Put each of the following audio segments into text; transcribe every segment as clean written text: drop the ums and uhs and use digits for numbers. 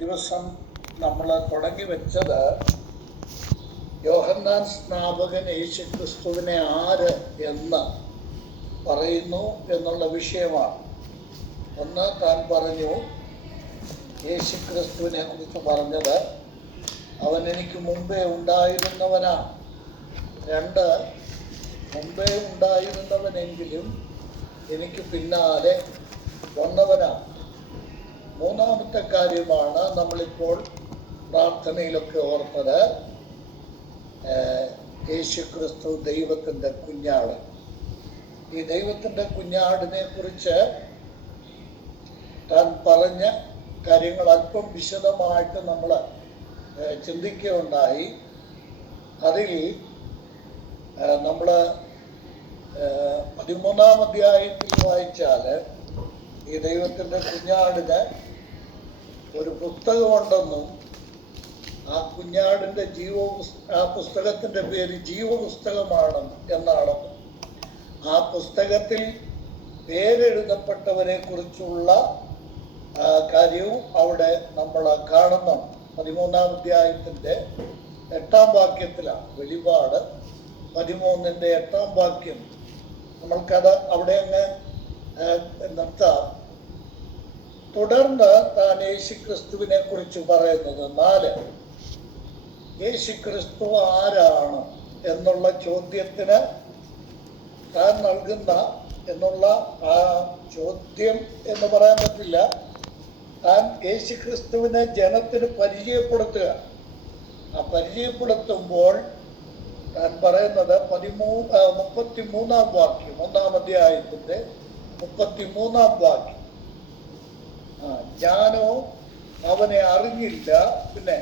ദിവസം നമ്മൾ തുടങ്ങി വെച്ചത് യോഹന്നാൻ സ്നാപകൻ യേശുക്രിസ്തുവിനെ ആര് എന്ന് പറയുന്നു എന്നുള്ള വിഷയമാണ്. ഒന്ന്, താൻ പറഞ്ഞു യേശുക്രിസ്തുവിനെ കുറിച്ച് പറഞ്ഞത് അവൻ എനിക്ക് മുമ്പേ ഉണ്ടായിരുന്നവനാണ്. രണ്ട്, മുമ്പേ ഉണ്ടായിരുന്നവനെങ്കിലും എനിക്ക് പിന്നാലെ വന്നവനാണ്. മൂന്നാമത്തെ കാര്യമാണ് നമ്മളിപ്പോൾ പ്രാർത്ഥനയിലൊക്കെ ഓർത്തത്, യേശുക്രിസ്തു ദൈവത്തിൻ്റെ കുഞ്ഞാട്. ഈ ദൈവത്തിൻ്റെ കുഞ്ഞാടിനെ കുറിച്ച് താൻ പറഞ്ഞ കാര്യങ്ങൾ അല്പം വിശദമായിട്ട് നമ്മൾ ചിന്തിക്കുകയുണ്ടായി. അതിൽ നമ്മൾ 13-ാം അധ്യായത്തിൽ വായിച്ചാൽ ഈ ദൈവത്തിൻ്റെ കുഞ്ഞാടിന് ഒരു പുസ്തകമുണ്ടെന്നും ആ കുഞ്ഞാടിൻ്റെ ആ പുസ്തകത്തിൻ്റെ പേര് ജീവപുസ്തകമാണ് എന്നാണെന്നും ആ പുസ്തകത്തിൽ പേരെഴുതപ്പെട്ടവരെ കുറിച്ചുള്ള കാര്യവും അവിടെ നമ്മൾ കാണുന്നു. 13-ാം അധ്യായത്തിൻ്റെ 8-ാം വാക്യത്തിലാണ്. വെളിപാട് 13-ന്റെ 8-ാം വാക്യം. നമ്മൾക്കത് അവിടെ അങ്ങ് നിർത്താം. തുടർന്ന് താൻ യേശുക്രിസ്തുവിനെ കുറിച്ച് പറയുന്നത് 4, യേശുക്രിസ്തു ആരാണ് എന്നുള്ള ചോദ്യത്തിന് താൻ നൽകുന്ന എന്നുള്ള ആ ചോദ്യം എന്ന് പറയാൻ പറ്റില്ല, താൻ യേശുക്രിസ്തുവിനെ ജനത്തിന് പരിചയപ്പെടുത്തുക. ആ പരിചയപ്പെടുത്തുമ്പോൾ താൻ പറയുന്നത് 33-ാം വാക്യം, 1-ാം അധ്യായത്തിൻ്റെ 33-ാം വാക്യം. ഞാനോ അവനെ അറിഞ്ഞില്ല, പിന്നെ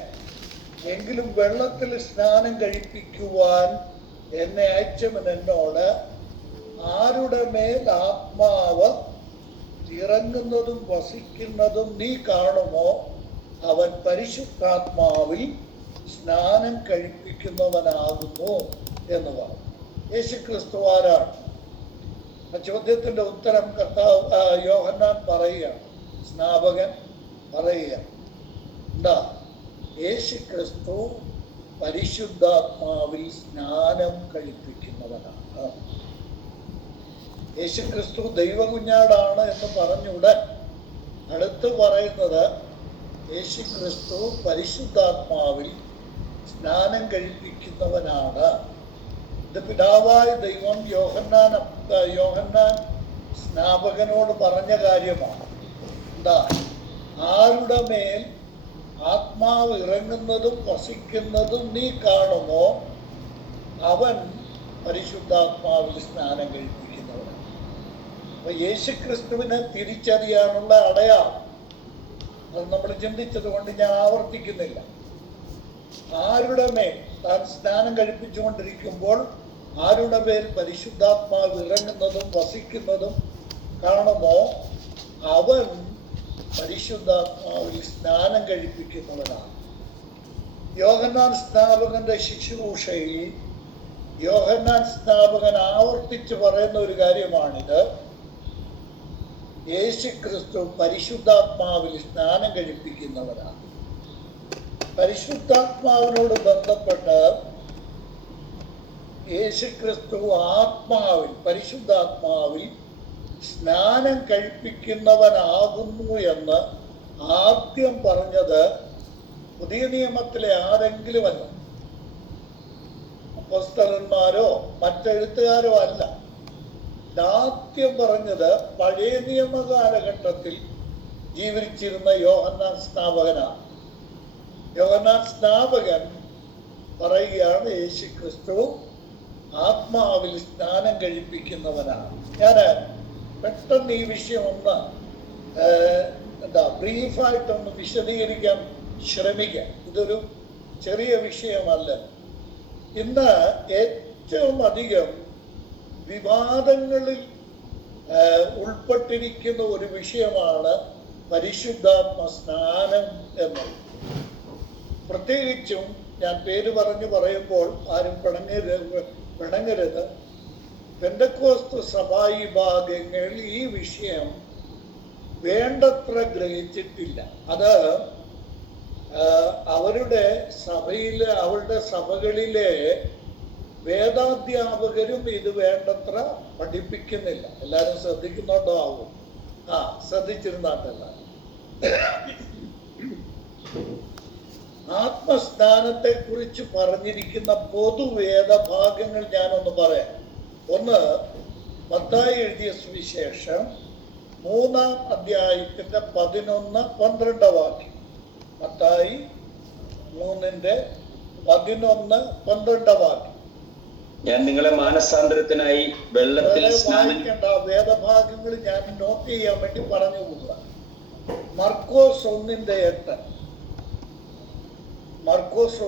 എങ്കിലും വെള്ളത്തിൽ സ്നാനം കഴിപ്പിക്കുവാൻ എന്നെ അയച്ചവൻ എന്നോട്, ആരുടെ മേൽ ആത്മാവ് ഇറങ്ങുന്നതും വസിക്കുന്നതും നീ കാണുമോ, അവൻ പരിശുദ്ധാത്മാവിൽ സ്നാനം കഴിപ്പിക്കുന്നവനാകുന്നു എന്ന് പറഞ്ഞു. യേശുക്രിസ്തു ആരാണ്? ആ ചോദ്യത്തിൻ്റെ ഉത്തരം യോഹന്നാൻ പറയുകയാണ്, സ്നാപകൻ പറയുകയാണ്. എന്താ? യേശുക്രിസ്തു പരിശുദ്ധാത്മാവിൽ സ്നാനം കഴിപ്പിക്കുന്നവനാണ്. യേശുക്രിസ്തു ദൈവകുഞ്ഞാടാണ് എന്ന് പറഞ്ഞുടൻ അടുത്ത് പറയുന്നത് യേശുക്രിസ്തു പരിശുദ്ധാത്മാവിൽ സ്നാനം കഴിപ്പിക്കുന്നവനാണ്. ഇത് പിതാവായ ദൈവം യോഹന്നാൻ സ്നാപകനോട് പറഞ്ഞ കാര്യമാണ്. എന്താ? ആരുടെ മേൽ ആത്മാവ് ഇറങ്ങുന്നതും വസിക്കുന്നതും നീ കാണുമോ, അവൻ പരിശുദ്ധാത്മാവിൽ സ്നാനം കഴിപ്പിക്കുന്നവനാണ്. അപ്പൊ യേശുക്രിസ്തുവിനെ തിരിച്ചറിയാനുള്ള അടയാളം അത് നമ്മൾ ചിന്തിച്ചത് കൊണ്ട് ഞാൻ ആവർത്തിക്കുന്നില്ല. ആരുടെ മേൽ താൻ സ്നാനം കഴിപ്പിച്ചുകൊണ്ടിരിക്കുമ്പോൾ ആരുടെ മേൽ പരിശുദ്ധാത്മാവ് ഇറങ്ങുന്നതും വസിക്കുന്നതും കാണുമോ, അവൻ പരിശുദ്ധാത്മാവിൽ സ്നാനം കഴിപ്പിക്കുന്നവനാണ്. യോഹന്നാൻ സ്നാപകന്റെ ശുശ്രൂഷയിൽ യോഹന്നാൻ സ്നാപകൻ ആവർത്തിച്ച് പറയുന്ന ഒരു കാര്യമാണിത്. യേശുക്രിസ്തു പരിശുദ്ധാത്മാവിൽ സ്നാനം കഴിപ്പിക്കുന്നവനാണ്. പരിശുദ്ധാത്മാവിനോട് ബന്ധപ്പെട്ട് യേശുക്രിസ്തു ആത്മാവിൽ പരിശുദ്ധാത്മാവിൽ സ്നാനം കഴിപ്പിക്കുന്നവനാകുന്നു എന്ന് ആദ്യം പറഞ്ഞത് പുതിയ നിയമത്തിലെ ആരെങ്കിലുമല്ല, അപ്പോസ്തലന്മാരോ മറ്റെഴുത്തുകാരോ അല്ല. ആദ്യം പറഞ്ഞത് പഴയ നിയമ കാലഘട്ടത്തിൽ ജീവിച്ചിരുന്ന യോഹന്നാൻ സ്നാപകനാണ്. യോഹന്നാൻ സ്നാപകൻ പറയുകയാണ് യേശുക്രിസ്തു ആത്മാവിൽ സ്നാനം കഴിപ്പിക്കുന്നവനാണ്. ഞാൻ പെട്ടെന്ന് ഈ വിഷയം ഒന്ന് ബ്രീഫായിട്ടൊന്ന് വിശദീകരിക്കാൻ ശ്രമിക്കാം. ഇതൊരു ചെറിയ വിഷയമല്ല. ഇന്ന് ഏറ്റവും അധികം വിവാദങ്ങളിൽ ഉൾപ്പെട്ടിരിക്കുന്ന ഒരു വിഷയമാണ് പരിശുദ്ധാത്മ സ്നാനം എന്നത്. പ്രത്യേകിച്ചും ഞാൻ പേര് പറയുമ്പോൾ ആരും പിണങ്ങരുത്. പെന്തക്കോസ്ത് സഭാവിഭാഗങ്ങൾ ഈ വിഷയം വേണ്ടത്ര ഗ്രഹിച്ചിട്ടില്ല. അത് അവരുടെ സഭകളിലെ വേദാധ്യാപകരും ഇത് വേണ്ടത്ര പഠിപ്പിക്കുന്നില്ല. എല്ലാരും ശ്രദ്ധിക്കുന്നുണ്ടോ ആവും? ശ്രദ്ധിച്ചിരുന്നാട്ടല്ല. ആത്മസ്നാനത്തെ കുറിച്ച് പറഞ്ഞിരിക്കുന്ന പൊതുവേദഭാഗങ്ങൾ ഞാനൊന്ന് പറയാം. ഒന്ന്, മത്തായി എഴുതിയ സുവിശേഷം 3-ാം അധ്യായത്തിന്റെ 11-12 വാക്യം. മത്തായി 3:11-12 വാക്യം. ഞാൻ നിങ്ങളെ മാനസാന്തരത്തിനായി വെള്ളത്തിൽ വായിക്കേണ്ട വേദഭാഗങ്ങൾ ഞാൻ നോട്ട് ചെയ്യാൻ വേണ്ടി പറഞ്ഞു പോകുക. മർക്കോസ്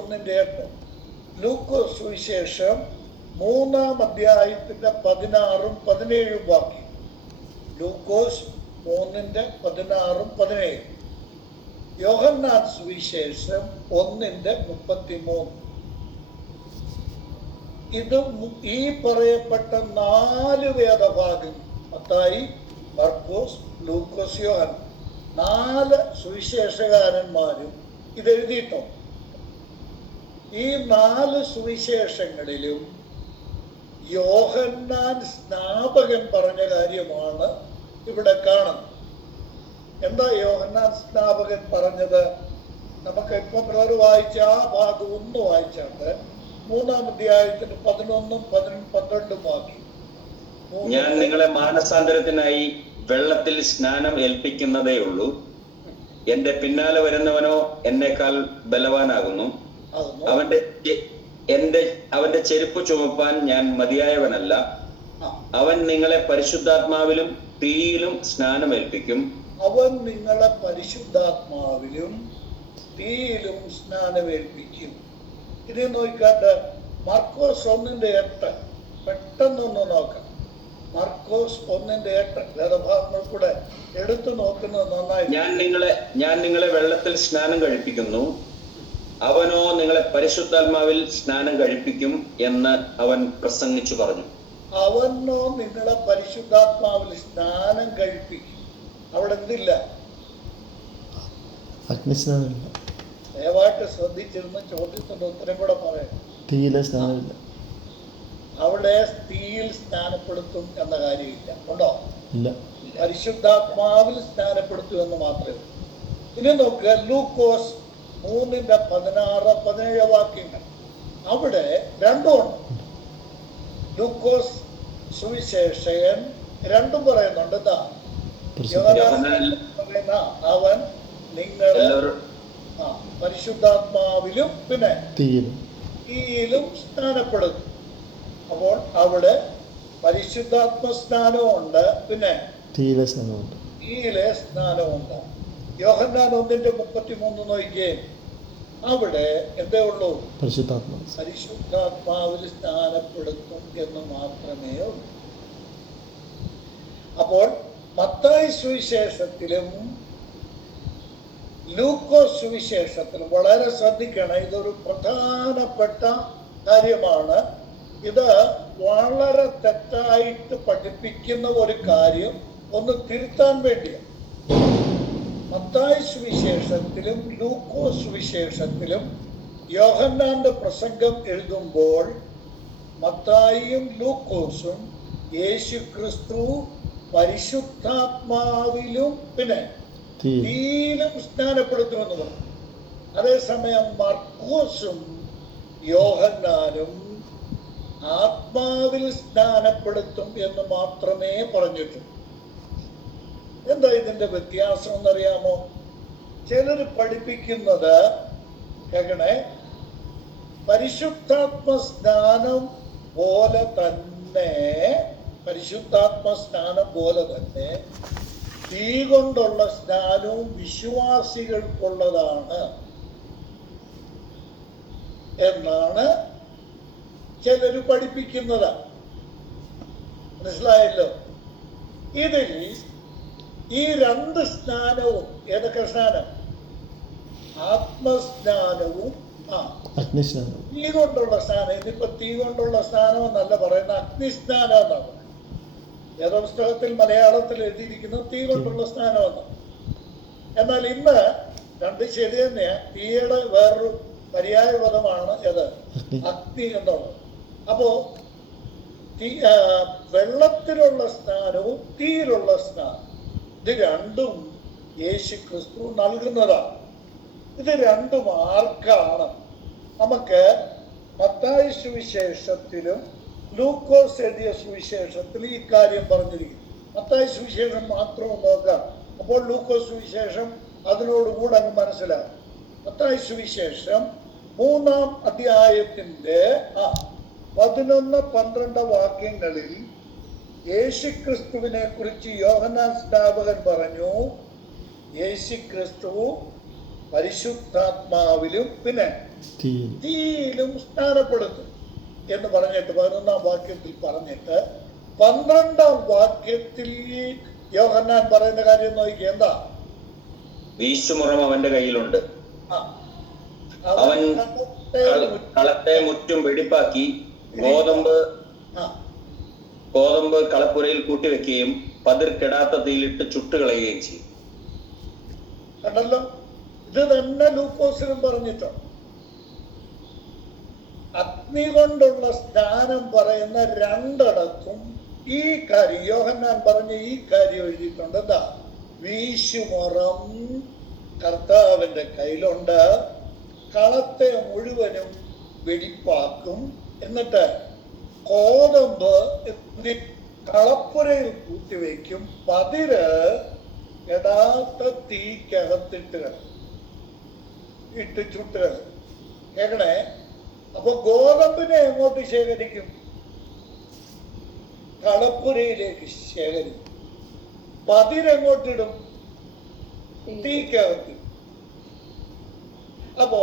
1:8, ലൂക്കോസ് സുവിശേഷം 3-ാം അധ്യായത്തിന്റെ 16-17 വാക്യം. ലൂക്കോസ് 3:16-17. യോഹന്നാൻ സുവിശേഷം 1:33. ഇത് ഈ പറയപ്പെട്ട 4 വേദഭാഗങ്ങൾ, മത്തായി, മർക്കോസ്, ലൂക്കോസ്, യോഹന്നാൻ, 4 സുവിശേഷകാരന്മാരും ഇത് എഴുതിയിട്ടുണ്ട്. ഈ 4 സുവിശേഷങ്ങളിലും യോഹന്നാൻ സ്നാപകൻ പറഞ്ഞ കാര്യമാണ് ഇവിടെ കാണുന്നത്. എന്താ യോഹന്നാൻ സ്നാപകൻ പറഞ്ഞത്? നമുക്ക് ഇപ്പൊ ബ്രദർ വായിച്ച ആ ഭാഗം ഒന്ന് വായിച്ചാണ്ട് 3-ാം അധ്യായത്തിന് 11-12 വാക്യം. ഞാൻ നിങ്ങളെ മാനസാന്തരത്തിനായി വെള്ളത്തിൽ സ്നാനം ഏൽപ്പിക്കുന്നതേ ഉള്ളൂ. എന്റെ പിന്നാലെ വരുന്നവനോ എന്നേക്കാൾ ബലവാനാകുന്നു. അവന്റെ ചെരുപ്പ് ചുമപ്പാൻ ഞാൻ മതിയായവനല്ല. അവൻ നിങ്ങളെ പരിശുദ്ധാത്മാവിലും തീയിലും സ്നാനമേൽപ്പിക്കും. അവൻ നിങ്ങളെ പരിശുദ്ധാത്മാവിലും തീയിലും സ്നാനമേൽപ്പിക്കും. ഇനി നോക്കാട്ട് മർക്കോസ് 1:8 പെട്ടെന്നൊന്ന് നോക്കാം. മർക്കോസ് 1:8 വേദഭാഗങ്ങൾ കൂടെ എടുത്തു നോക്കുന്നത് നന്നായി. ഞാൻ നിങ്ങളെ വെള്ളത്തിൽ സ്നാനം കഴിപ്പിക്കുന്നു, അവനോ നിങ്ങളെ പരിശുദ്ധാത്മാവിൽ സ്നാനം കഴിപ്പിക്കും എന്ന് അവൻ പ്രസംഗിച്ചു പറഞ്ഞു. അവനോ നിങ്ങളെ പരിശുദ്ധാത്മാവിൽ സ്നാനം കഴിപ്പിക്കും. അവിടെ എന്തില്ല? അഗ്നിസ്നാനമില്ല. ദയവായിട്ട് ശ്രദ്ധിച്ചിരുന്ന ചോദ്യത്തിന്റെ ഉത്തരം കൂടെ പറയാം. തീയിലെ സ്നാനമില്ല. അവിടെ തീയിൽ സ്നാനപ്പെടുത്തും എന്ന കാര്യമില്ല. ഉണ്ടോ? ഇല്ല. പരിശുദ്ധാത്മാവിൽ സ്നാനപ്പെടുത്തും എന്ന് മാത്രമേ ഉള്ളൂ. ഇനി നോക്കുക, ലൂക്കോസ് 3:16-17 വാക്യങ്ങൾ. അവിടെ രണ്ടുമുണ്ട്. ലൂക്കോസ് സുവിശേഷകൻ രണ്ടും പറയുന്നുണ്ട്. അവൻ നിങ്ങളെ പരിശുദ്ധാത്മാവിലും പിന്നെ തീയിലും സ്നാനപ്പെടുത്തും. അപ്പോൾ അവിടെ പരിശുദ്ധാത്മ സ്നാനവും ഉണ്ട്, പിന്നെ തീയിലെ സ്നാനമുണ്ട്. യോഹന്നാൻ 1:33 നോക്കിയേ. അവിടെ എന്തേ ഉള്ളൂ? പരിശുദ്ധാത്മാവിൽ സ്നാനപ്പെടുത്തും എന്ന് മാത്രമേ ഉള്ളൂ. അപ്പോൾ മത്തായി സുവിശേഷത്തിലും ലൂക്കോസ് സുവിശേഷത്തിലും വളരെ ശ്രദ്ധിക്കണം. ഇതൊരു പ്രധാനപ്പെട്ട കാര്യമാണ്. ഇത് വളരെ തെറ്റായിട്ട് പഠിപ്പിക്കുന്ന ഒരു കാര്യം ഒന്ന് തിരുത്താൻ വേണ്ടിയാണ്. മത്തായി സുവിശേഷത്തിലും ലൂക്കോസ് സുവിശേഷത്തിലും യോഹന്നാന്റെ പ്രസംഗം എഴുതുമ്പോൾ മത്തായിയും ലൂക്കോസും യേശു ക്രിസ്തു പരിശുദ്ധാത്മാവിലും പിന്നെ തീയിലും സ്നാനപ്പെടുത്തുമെന്ന് പറഞ്ഞു. അതേസമയം മർക്കോസും യോഹന്നാനും ആത്മാവിൽ സ്നാനപ്പെടുത്തും എന്ന് മാത്രമേ പറഞ്ഞിട്ടുള്ളൂ. എന്താ ഇതിന്റെ വ്യത്യാസം എന്നറിയാമോ? ചിലർ പഠിപ്പിക്കുന്നത് കേൾക്കണേ, പരിശുദ്ധാത്മ സ്നാനം പോലെ തന്നെ തീ കൊണ്ടുള്ള സ്നാനവും വിശ്വാസികൾക്കുള്ളതാണ് എന്നാണ് ചിലർ പഠിപ്പിക്കുന്നത്. മനസ്സിലായല്ലോ? ഇതിൽ ഈ 2 സ്നാനവും ഏതൊക്കെ സ്നാനം? ആത്മസ്നാനവും തീ കൊണ്ടുള്ള സ്നാനം. ഇതിപ്പോ തീ കൊണ്ടുള്ള സ്നാനം എന്നല്ല പറയുന്ന, അഗ്നിസ്നാനം എന്നാണ്. വേദപുസ്തകത്തിൽ മലയാളത്തിൽ എഴുതിയിരിക്കുന്നത് തീ കൊണ്ടുള്ള സ്നാനം എന്നാണ്. എന്നാൽ ഇന്ന് രണ്ട് ശരി തന്നെയാ. തീയുടെ വേറൊരു പര്യായ പദമാണ് ഏത്? അഗ്നി. അഗ്നി എന്നുള്ളത്. അപ്പോ വെള്ളത്തിലുള്ള സ്നാനവും തീയിലുള്ള സ്നാനം, ഇത് രണ്ടും യേശു ക്രിസ്തു നൽകുന്നതാണ്. ഇത് രണ്ടും ആർക്കാണ്? നമുക്ക് മത്തായി സുവിശേഷത്തിലും ലൂക്കോസ് എഴുതിയ സുവിശേഷത്തിലും ഈ കാര്യം പറഞ്ഞിരിക്കും. മത്തായി സുവിശേഷം മാത്രം നോക്കാം, അപ്പോൾ ലൂക്കോസ് സുവിശേഷം അതിനോടുകൂടെ അങ്ങ് മനസ്സിലാകും. മത്തായി സുവിശേഷം 3-ാം അധ്യായത്തിന്റെ 11-12 വാക്യങ്ങളിൽ യേശുക്രിസ്തുവിനെ കുറിച്ച് യോഹന്നാൻ സ്നാപകൻ പറഞ്ഞു, യേശുക്രിസ്തു പരിശുദ്ധാത്മാവിലും പിന്നെ തീയിലും സ്നാനപ്പെടുത്തും എന്ന് പറഞ്ഞിട്ട് 11-ാം വാക്യത്തിൽ പറഞ്ഞിട്ട് 12-ാം വാക്യത്തിൽ യോഹന്നാൻ പറയുന്ന കാര്യം നോക്കി. എന്താ? വീശുമുറം അവന്റെ കയ്യിലുണ്ട്, അവൻ കളത്തെ മുറ്റും വെടിപ്പാക്കി ഗോതമ്പ് കളപ്പുരയിൽ കൂട്ടിവെക്കുകയും പതിർ കെടാത്ത തീയിലിട്ട് ചുട്ടുകളയുകയും ചെയ്യും. കണ്ടല്ലോ, ഇത് തന്നെ ലൂക്കോസിലും പറഞ്ഞിട്ടുണ്ട്. അഗ്നി കൊണ്ടുള്ള സ്നാനം പറയുന്ന രണ്ടിടത്തും ഈ കാര്യം യോഹന്നാൻ പറഞ്ഞ ഈ കാര്യം എഴുതിയിട്ടുണ്ട്. എന്താ? വീശുമുറം കർത്താവിന്റെ കയ്യിലുണ്ട്, കളത്തെ മുഴുവനും വെടിപ്പാക്കും, എന്നിട്ട് ഗോതമ്പ് കളപ്പുരയിൽ കൂട്ടിവെക്കും, പതിര് യഥാർത്ഥ തീക്കകത്തിട്ട് ചുട്ടുകൾ. കേക്കണേ, അപ്പൊ ഗോതമ്പിനെ എങ്ങോട്ട് ശേഖരിക്കും? കളപ്പുരയിലേക്ക് ശേഖരിക്കും. പതിരെങ്ങോട്ടിടും? തീക്കകത്ത്. അപ്പോ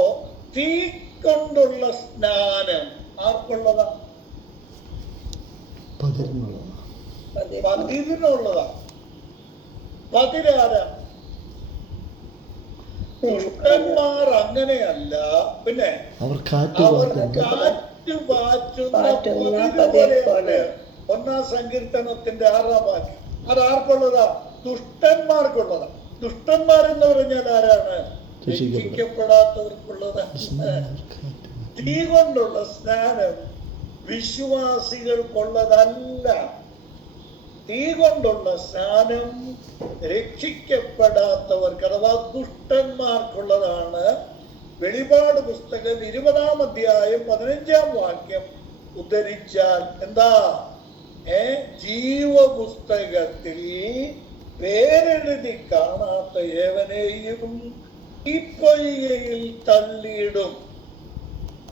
തീ കൊണ്ടുള്ള സ്നാനം ആർക്കുള്ളതാ? പതിരിനുള്ളതാ. പതിരാരാ? ദുഷ്ടന്മാർ അങ്ങനെയല്ല, പിന്നെ അവർ കാറ്റ് പാറ്റുന്ന 1-ാം സങ്കീർത്തനത്തിന്റെ 6-ാം വാക്യം. അത് ആർക്കുള്ളതാ? ദുഷ്ടന്മാർക്കുള്ളതാ. ദുഷ്ടന്മാരെന്ന് പറഞ്ഞാൽ ആരാണ്? രക്ഷിക്കപ്പെടാത്തവർക്കുള്ളതാണ്. തീ കൊണ്ടുള്ള സ്നാനം വിശ്വാസികൾക്കുള്ളതല്ല. തീ കൊണ്ടുള്ള സ്നാനം രക്ഷിക്കപ്പെടാത്തവർക്ക് അഥവാ ദുഷ്ടന്മാർക്കുള്ളതാണ്. വെളിപാട് പുസ്തകം 20-ാം അധ്യായം 15-ാം വാക്യം ഉദ്ധരിച്ചാൽ എന്താ? ജീവപുസ്തകത്തിൽ പേരെഴുതി കാണാത്ത ഏവനെയും ഈ പൊയ്കയിൽ തള്ളിയിടും.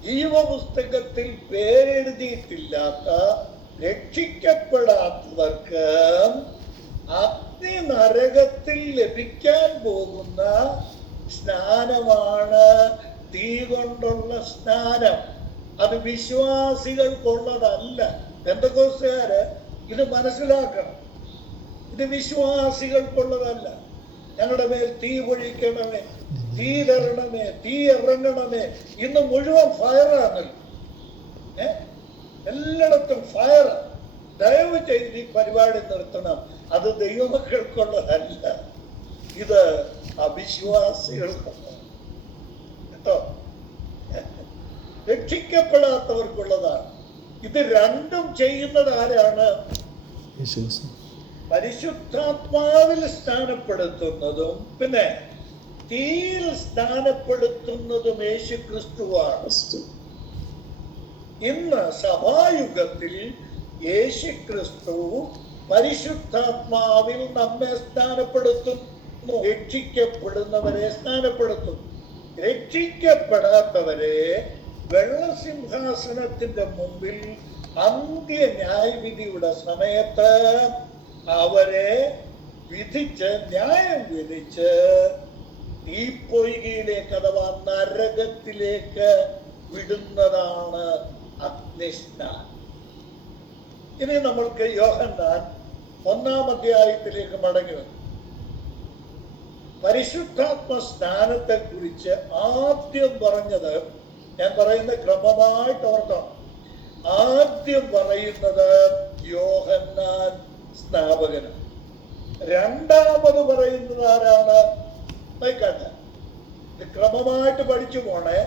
ജീവപുസ്തകത്തിൽ പേരെഴുതിയിട്ടില്ലാത്ത രക്ഷിക്കപ്പെടാത്തവർക്ക് അഗ്നി നരകത്തിൽ ലഭിക്കാൻ പോകുന്ന സ്നാനമാണ് തീ കൊണ്ടുള്ള സ്നാനം. അത് വിശ്വാസികൾക്കുള്ളതല്ല. പെന്തക്കോസ്തുകാര് ഇത് മനസ്സിലാക്കണം. ഇത് വിശ്വാസികൾക്കുള്ളതല്ല. ഞങ്ങളുടെ മേൽ തീ പൊഴിക്കണമേ, തീ തരണമേ, തീ ഇറങ്ങണമേ. ഇന്ന് മുഴുവൻ ഫയറാണല്ലോ, എല്ലായിടത്തും ഫയർ. ദയവ് ചെയ്ത് ഈ പരിപാടി നിർത്തണം. അത് ദൈവമക്കൾക്കുള്ളതല്ല, ഇത് അവിശ്വാസികൾക്കുള്ളതാണ് കേട്ടോ. രക്ഷിക്കപ്പെടാത്തവർക്കുള്ളതാണ്. ഇത് രണ്ടും ചെയ്യുന്നത് ആരാണ്? പരിശുദ്ധാത്മാവിൽ സ്നാനപ്പെടുത്തുന്നതും പിന്നെ തീയിൽ സ്നാനപ്പെടുത്തുന്നതും യേശു ക്രിസ്തുവാണ്. ഇന്ന് സഭായുഗത്തിൽ യേശു ക്രിസ്തു പരിശുദ്ധാത്മാവിൽ നമ്മെ സ്നാനപ്പെടുത്തുന്നു. രക്ഷിക്കപ്പെടുന്നവരെ സ്നാനപ്പെടുത്തും. രക്ഷിക്കപ്പെടാത്തവരെ വെള്ളസിംഹാസനത്തിന്റെ മുമ്പിൽ അന്ത്യ ന്യായവിധിയുടെ സമയത്ത് അവരെ വിധിച്ച് ന്യായം വിധിച്ച് തീപ്പൊയ്കയിലേക്ക് അഥവാ നരകത്തിലേക്ക് വിടുന്നതാണ് അഗ്നിസ്നാനം. ഇനി നമ്മൾക്ക് യോഹന്നാൻ 1-ാം അധ്യായത്തിലേക്ക് മടങ്ങി വന്നു. പരിശുദ്ധാത്മ സ്നാനത്തെ കുറിച്ച് ആദ്യം പറഞ്ഞത്, ഞാൻ പറയുന്ന ക്രമമായിട്ട് ഓർക്കണം. ആദ്യം പറയുന്നത് യോഹന്നാൻ സ്നാപകനാണ്. രണ്ടാമത് പറയുന്നത് ആരാണ്? ഇത് ക്രമമായിട്ട് പഠിച്ചു പോണേ.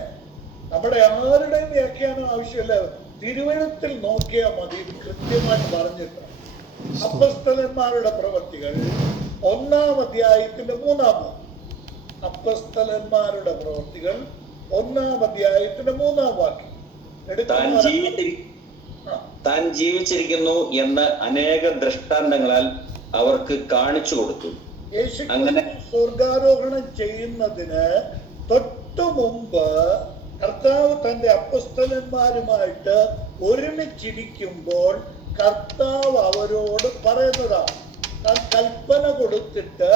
നമ്മുടെ ആരുടെയും വ്യാഖ്യാനം ആവശ്യമില്ല. തിരുവഴുത്തിൽ നോക്കിയാൽ മതി, കൃത്യമായിട്ട് പറഞ്ഞിട്ട്. അപ്പസ്തലന്മാരുടെ പ്രവൃത്തികൾ 1-ാം അധ്യായത്തിന്റെ 3-ാം വാക്യം. അപ്പസ്തലന്മാരുടെ പ്രവൃത്തികൾ 1-ാം അധ്യായത്തിന്റെ 3-ാം വാക്യം. താൻ ജീവിച്ചിരിക്കുന്നു എന്ന് അനേക ദൃഷ്ടാന്തങ്ങളാൽ അവർക്ക് കാണിച്ചു കൊടുത്തു. യേശുക്രിസ്തു സ്വർഗാരോഹണം ചെയ്യുന്നതിന് തൊട്ടു മുമ്പ് കർത്താവ് തന്റെ അപ്പസ്തലന്മാരുമായിട്ട് ഒരുമിച്ചിരിക്കുമ്പോൾ കർത്താവ് അവരോട് പറയുന്നതാണ്. താൻ കൽപ്പന കൊടുത്തിട്ട്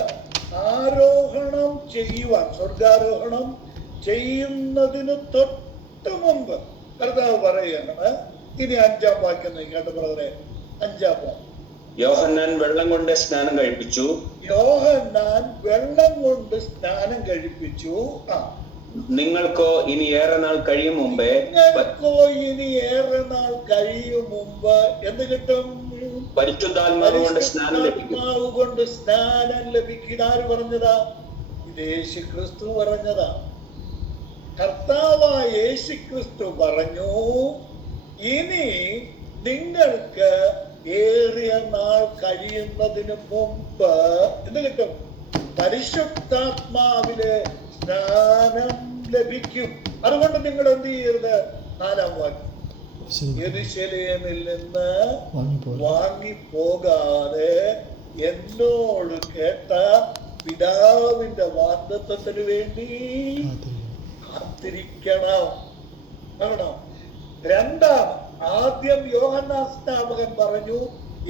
ആരോഹണം ചെയ്യുവാൻ, സ്വർഗാരോഹണം ചെയ്യുന്നതിന് തൊട്ടു മുമ്പ് കർത്താവ് പറയുകയാണ്. ഇനി 5-ാം വാക്യം കേട്ടോ ബ്രദറെ. 5-ാം വാക്യം. യോഹന്നാൻ വെള്ളം കൊണ്ട് സ്നാനം കഴിപ്പിച്ചു. യോഹന്നാൻ വെള്ളം കൊണ്ട് സ്നാനം കഴിപ്പിച്ചു. നിങ്ങൾക്കോ ഇനി ഏറെ നാൾ കഴിയും മുമ്പേ എന്ത് കിട്ടും? പരിശുദ്ധാത്മാവ് കൊണ്ട് സ്നാനം ലഭിക്കും. ആര് പറഞ്ഞതാ? ഇത് യേശുക്രിസ്തു പറഞ്ഞതാ. കർത്താവായ യേശുക്രിസ്തു പറഞ്ഞു, ഇനി നിങ്ങൾക്ക് ഏറിയ നാൾ കഴിയുന്നതിന് മുമ്പ് എന്ത് കിട്ടും? പരിശുദ്ധാത്മാവിലെ സ്നാനം ലഭിക്കും. അതുകൊണ്ട് നിങ്ങൾ എന്ത് ചെയ്യരുത്? 4-ാം വാക്യം. യെരൂശലേമിൽ നിന്ന് വാങ്ങിപ്പോകാതെ എന്നോട് കേട്ട പിതാവിന്റെ വാഗ്ദത്തത്തിന് വേണ്ടി കാത്തിരിക്കണം. കാണണം. 2-ാം, ആദ്യം യോഹന്നാൻ സ്നാപകൻ പറഞ്ഞു,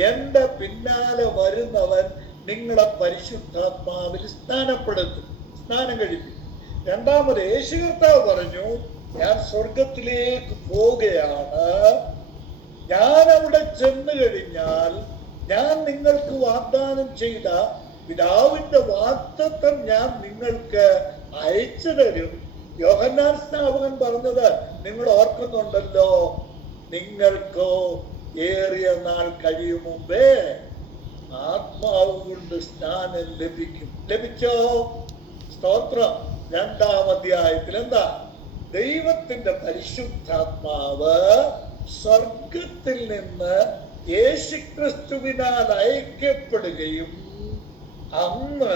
എന്റെ പിന്നാലെ വരുന്നവൻ നിങ്ങളെ പരിശുദ്ധാത്മാവിൽ സ്നാനപ്പെടുത്തും, സ്നാനം കഴിപ്പിക്കും. 2-ാമത് യേശു കർത്താവ് പറഞ്ഞു, ഞാൻ സ്വർഗത്തിലേക്ക് പോവുകയാണ്. ഞാൻ അവിടെ ചെന്നു കഴിഞ്ഞാൽ ഞാൻ നിങ്ങൾക്ക് വാഗ്ദാനം ചെയ്ത പിതാവിന്റെ വാഗ്ദത്തം ഞാൻ നിങ്ങൾക്ക് അയച്ചു തരും. യോഹന്നാൻ സ്നാപകൻ പറഞ്ഞത് നിങ്ങൾ ഓർക്കുന്നുണ്ടല്ലോ, നിങ്ങൾക്കോ ഏറിയ നാൾ കഴിയും മുമ്പേ ആത്മാവ് കൊണ്ട് സ്നാനം ലഭിക്കും. ലഭിച്ചോ? സ്തോത്രം. 2-ാം അധ്യായത്തിൽ എന്താ? ദൈവത്തിന്റെ പരിശുദ്ധാത്മാവ് സ്വർഗത്തിൽ നിന്ന് യേശുക്രിസ്തുവിനാൽ അയക്കപ്പെടുകയും അന്ന്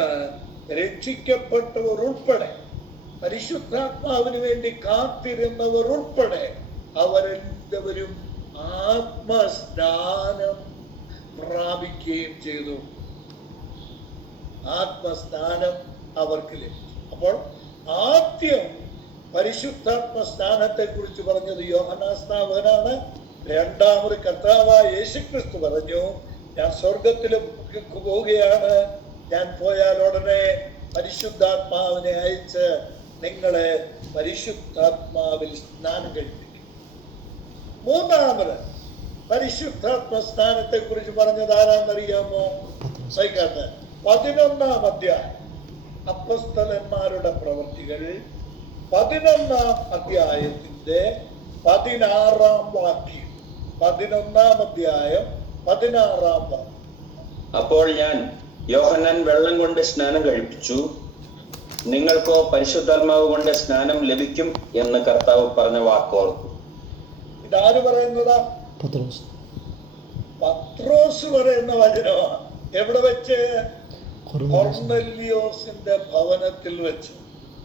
രക്ഷിക്കപ്പെട്ടവർ ഉൾപ്പെടെ, പരിശുദ്ധാത്മാവിന് വേണ്ടി കാത്തിരുന്നവർ ഉൾപ്പെടെ അവരെല്ലാവരും ആത്മസ്നാനം പ്രാപിക്കുകയും ചെയ്തു. ആത്മസ്നാനം അവർക്ക് ലഭിച്ചു. അപ്പോൾ ആദ്യം പരിശുദ്ധാത്മ സ്നാനത്തെ കുറിച്ച് പറഞ്ഞത് യോഹന്നാൻ സ്നാപകനാണ്. 2-ാമത് കർത്താവായ യേശുക്രിസ്തു പറഞ്ഞു, ഞാൻ സ്വർഗത്തിലേക്ക് പോവുകയാണ്. ഞാൻ പോയാൽ ഉടനെ പരിശുദ്ധാത്മാവിനെ അയച്ച് നിങ്ങളെ പരിശുദ്ധാത്മാവിൽ സ്നാനം കഴിപ്പിക്കും. 3-ാമത് പരിശുദ്ധാത്മ സ്നാനത്തെ കുറിച്ച് പറഞ്ഞത് ആരാന്നറിയാമോ? 11-ാം അധ്യായം അപ്പസ്തലന്മാരുടെ പ്രവൃത്തികൾ 11-ാം അധ്യായത്തിന്റെ 16-ാം വാക്യം. 11-ാം അധ്യായം 16-ാം വാക്യം. അപ്പോൾ ഞാൻ യോഹന്നാൻ വെള്ളം കൊണ്ട് സ്നാനം കഴിപ്പിച്ചു, നിങ്ങൾക്കോ പരിശുദ്ധാത്മാവ് കൊണ്ട് സ്നാനം ലഭിക്കും എന്ന് കർത്താവ് പറഞ്ഞ വാക്കോർത്തു. ഇതാര് പറയുന്നതാ? പത്രോസ് പറയുന്ന വചനമാണ്. എവിടെ വെച്ച്? കൊർന്നല്യോസിന്റെ ഭവനത്തിൽ വെച്ച്.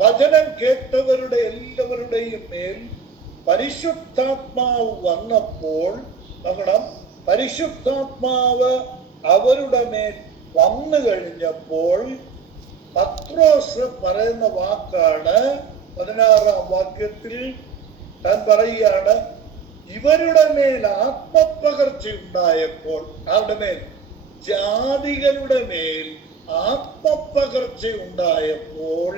വചനം കേട്ടവരുടെ എല്ലാവരുടെയും മേൽ പരിശുദ്ധാത്മാവ് വന്നപ്പോൾ, പരിശുദ്ധാത്മാവ് അവരുടെ മേൽ വന്നു കഴിഞ്ഞപ്പോൾ പത്രോസ് പറയുന്ന വാക്കാണ് 16-ാം വാക്യത്തിൽ. താൻ പറയുകയാണ്, ഇവരുടെ മേൽ ആത്മപകർച്ചയുണ്ടായപ്പോൾ, അവരുടെ മേൽ, ജാതികളുടെ മേൽ ആത്മപകർച്ചയുണ്ടായപ്പോൾ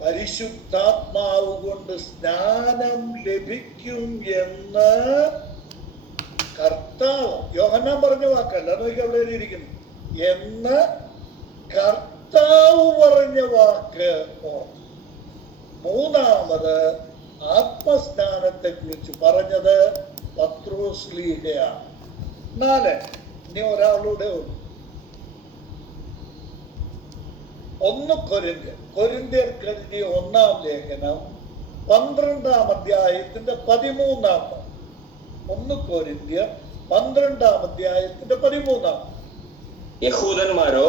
പരിശുദ്ധാത്മാവ് കൊണ്ട് സ്നാനം ലഭിക്കും എന്ന് കർത്താവ്, യോഹന്നാൻ പറഞ്ഞ വാക്കല്ല, നോക്കി അവിടെ എഴുതിയിരിക്കുന്നു, എന്ന് കർത്താവ് പറഞ്ഞ വാക്ക്. 3-ാമത് ആത്മസ്നാനത്തെ കുറിച്ച് പറഞ്ഞത് പത്രോസ് ലീഹയാണ്. 4, ഇനി ഒരാളുടെ ഉള്ളു. 1 കൊരിന്ത്യർക്ക് എഴുതിയ 1-ാം ലേഖനം 12-ാം അധ്യായത്തിന്റെ 13-ാം 1 കൊരിന്ത്യർ 12-ാം അധ്യായത്തിന്റെ 13-ാം. യഹൂദന്മാരോ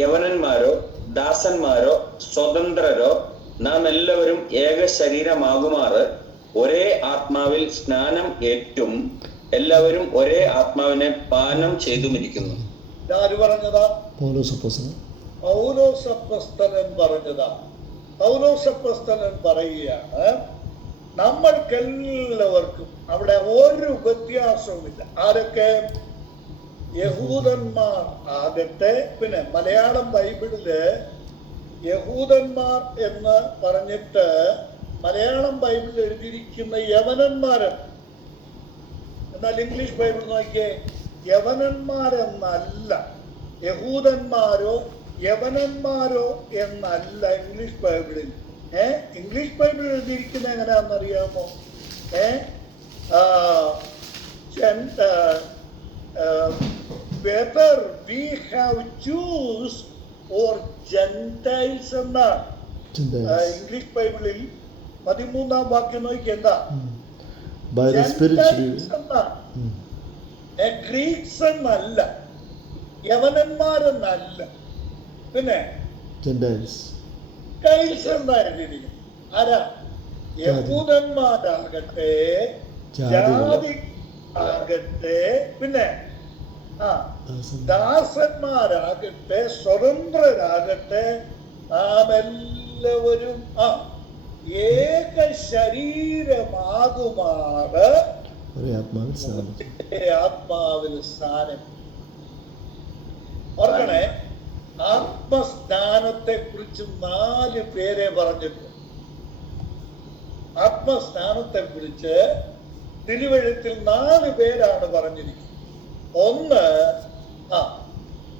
യവനന്മാരോ ദാസന്മാരോ സ്വതന്ത്രരോ നാം എല്ലാവരും ഏക ശരീരമാകുമാറ് ഒരേ ആത്മാവിൽ സ്നാനം ഏറ്റും എല്ലാവരും ഒരേ ആത്മാവിനെ പാനം ചെയ്തുമിരിക്കുന്നു. ആര് പറഞ്ഞതാ? പൗലോസ് അപ്പോസ്തലൻ. പൗലോസ് അപ്പോസ്തലൻ പറഞ്ഞതാ. പൗലോസ് അപ്പോസ്തലൻ പറയുകയാണ്, നമ്മൾക്കെല്ലാവർക്കും അവിടെ ഒരു വ്യത്യാസവുമില്ല. ആരൊക്കെ? യഹൂദന്മാർ ആകട്ടെ, പിന്നെ മലയാളം ബൈബിളില് യഹൂദന്മാർ എന്ന് പറഞ്ഞിട്ട് മലയാളം ബൈബിളിൽ എഴുതിയിരിക്കുന്ന യവനന്മാരൻ, എന്നാൽ ഇംഗ്ലീഷ് ബൈബിൾ നോക്കിയേ, യവനന്മാരെന്നല്ല, യഹൂദന്മാരോ യവനന്മാരോ എന്നല്ല ഇംഗ്ലീഷ് ബൈബിളിൽ. ഇംഗ്ലീഷ് ബൈബിൾ എഴുതിയിരിക്കുന്ന എങ്ങനെയാണെന്നറിയാമോ? whether we have Jews or Gentiles എന്നാണ് ഇംഗ്ലീഷ് ബൈബിളിൽ 13-ാം വാക്യം നോക്കി. എന്താ? ഗ്രീക്സ് എന്നല്ല, യവനന്മാരെന്നല്ല, പിന്നെ ജെന്റൈൽസ് എന്നായിരുന്നു. ആരാ? യഹൂദന്മാരാകട്ടെ, ജാതി ആകട്ടെ, പിന്നെ ദാസന്മാരാകട്ടെ, സ്വതന്ത്രരാകട്ടെ, നാം എല്ലാവരും ഏക ശരീരമാകുമാറ് ആത്മാവിൽ സ്നാനം. ഓർക്കണേ, ആത്മസ്നാനത്തെ കുറിച്ച് 4 പേരെ പറഞ്ഞിട്ടുണ്ട്. ആത്മസ്നാനത്തെ കുറിച്ച് തിരുവെഴുത്തിൽ 4 പേരാണ് പറഞ്ഞിരിക്കുന്നത്. 1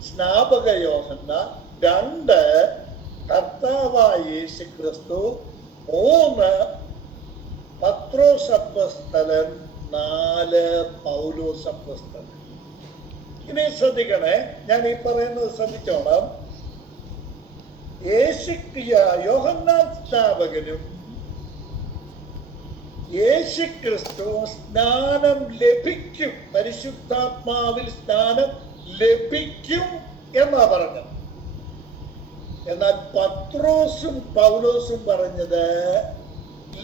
സ്നാപക യോഹന്നാൻ, 2 കർത്താവായ യേശു ക്രിസ്തു, 3 പത്രോസ് അപ്പോസ്തലൻ, 4 പൗലോസ് അപ്പോസ്തലൻ. ഇനി ശ്രദ്ധിക്കണേ, ഞാൻ ഈ പറയുന്നത് ശ്രദ്ധിച്ചോണം. യോഹന്നാൻ സ്നാപകനും യേശു ക്രിസ്തു സ്നാനം ലഭിക്കും, പരിശുദ്ധാത്മാവിൽ സ്നാനം ലഭിക്കും എന്നാ പറഞ്ഞത്. എന്നാൽ പത്രോസും പൗലോസും പറഞ്ഞത്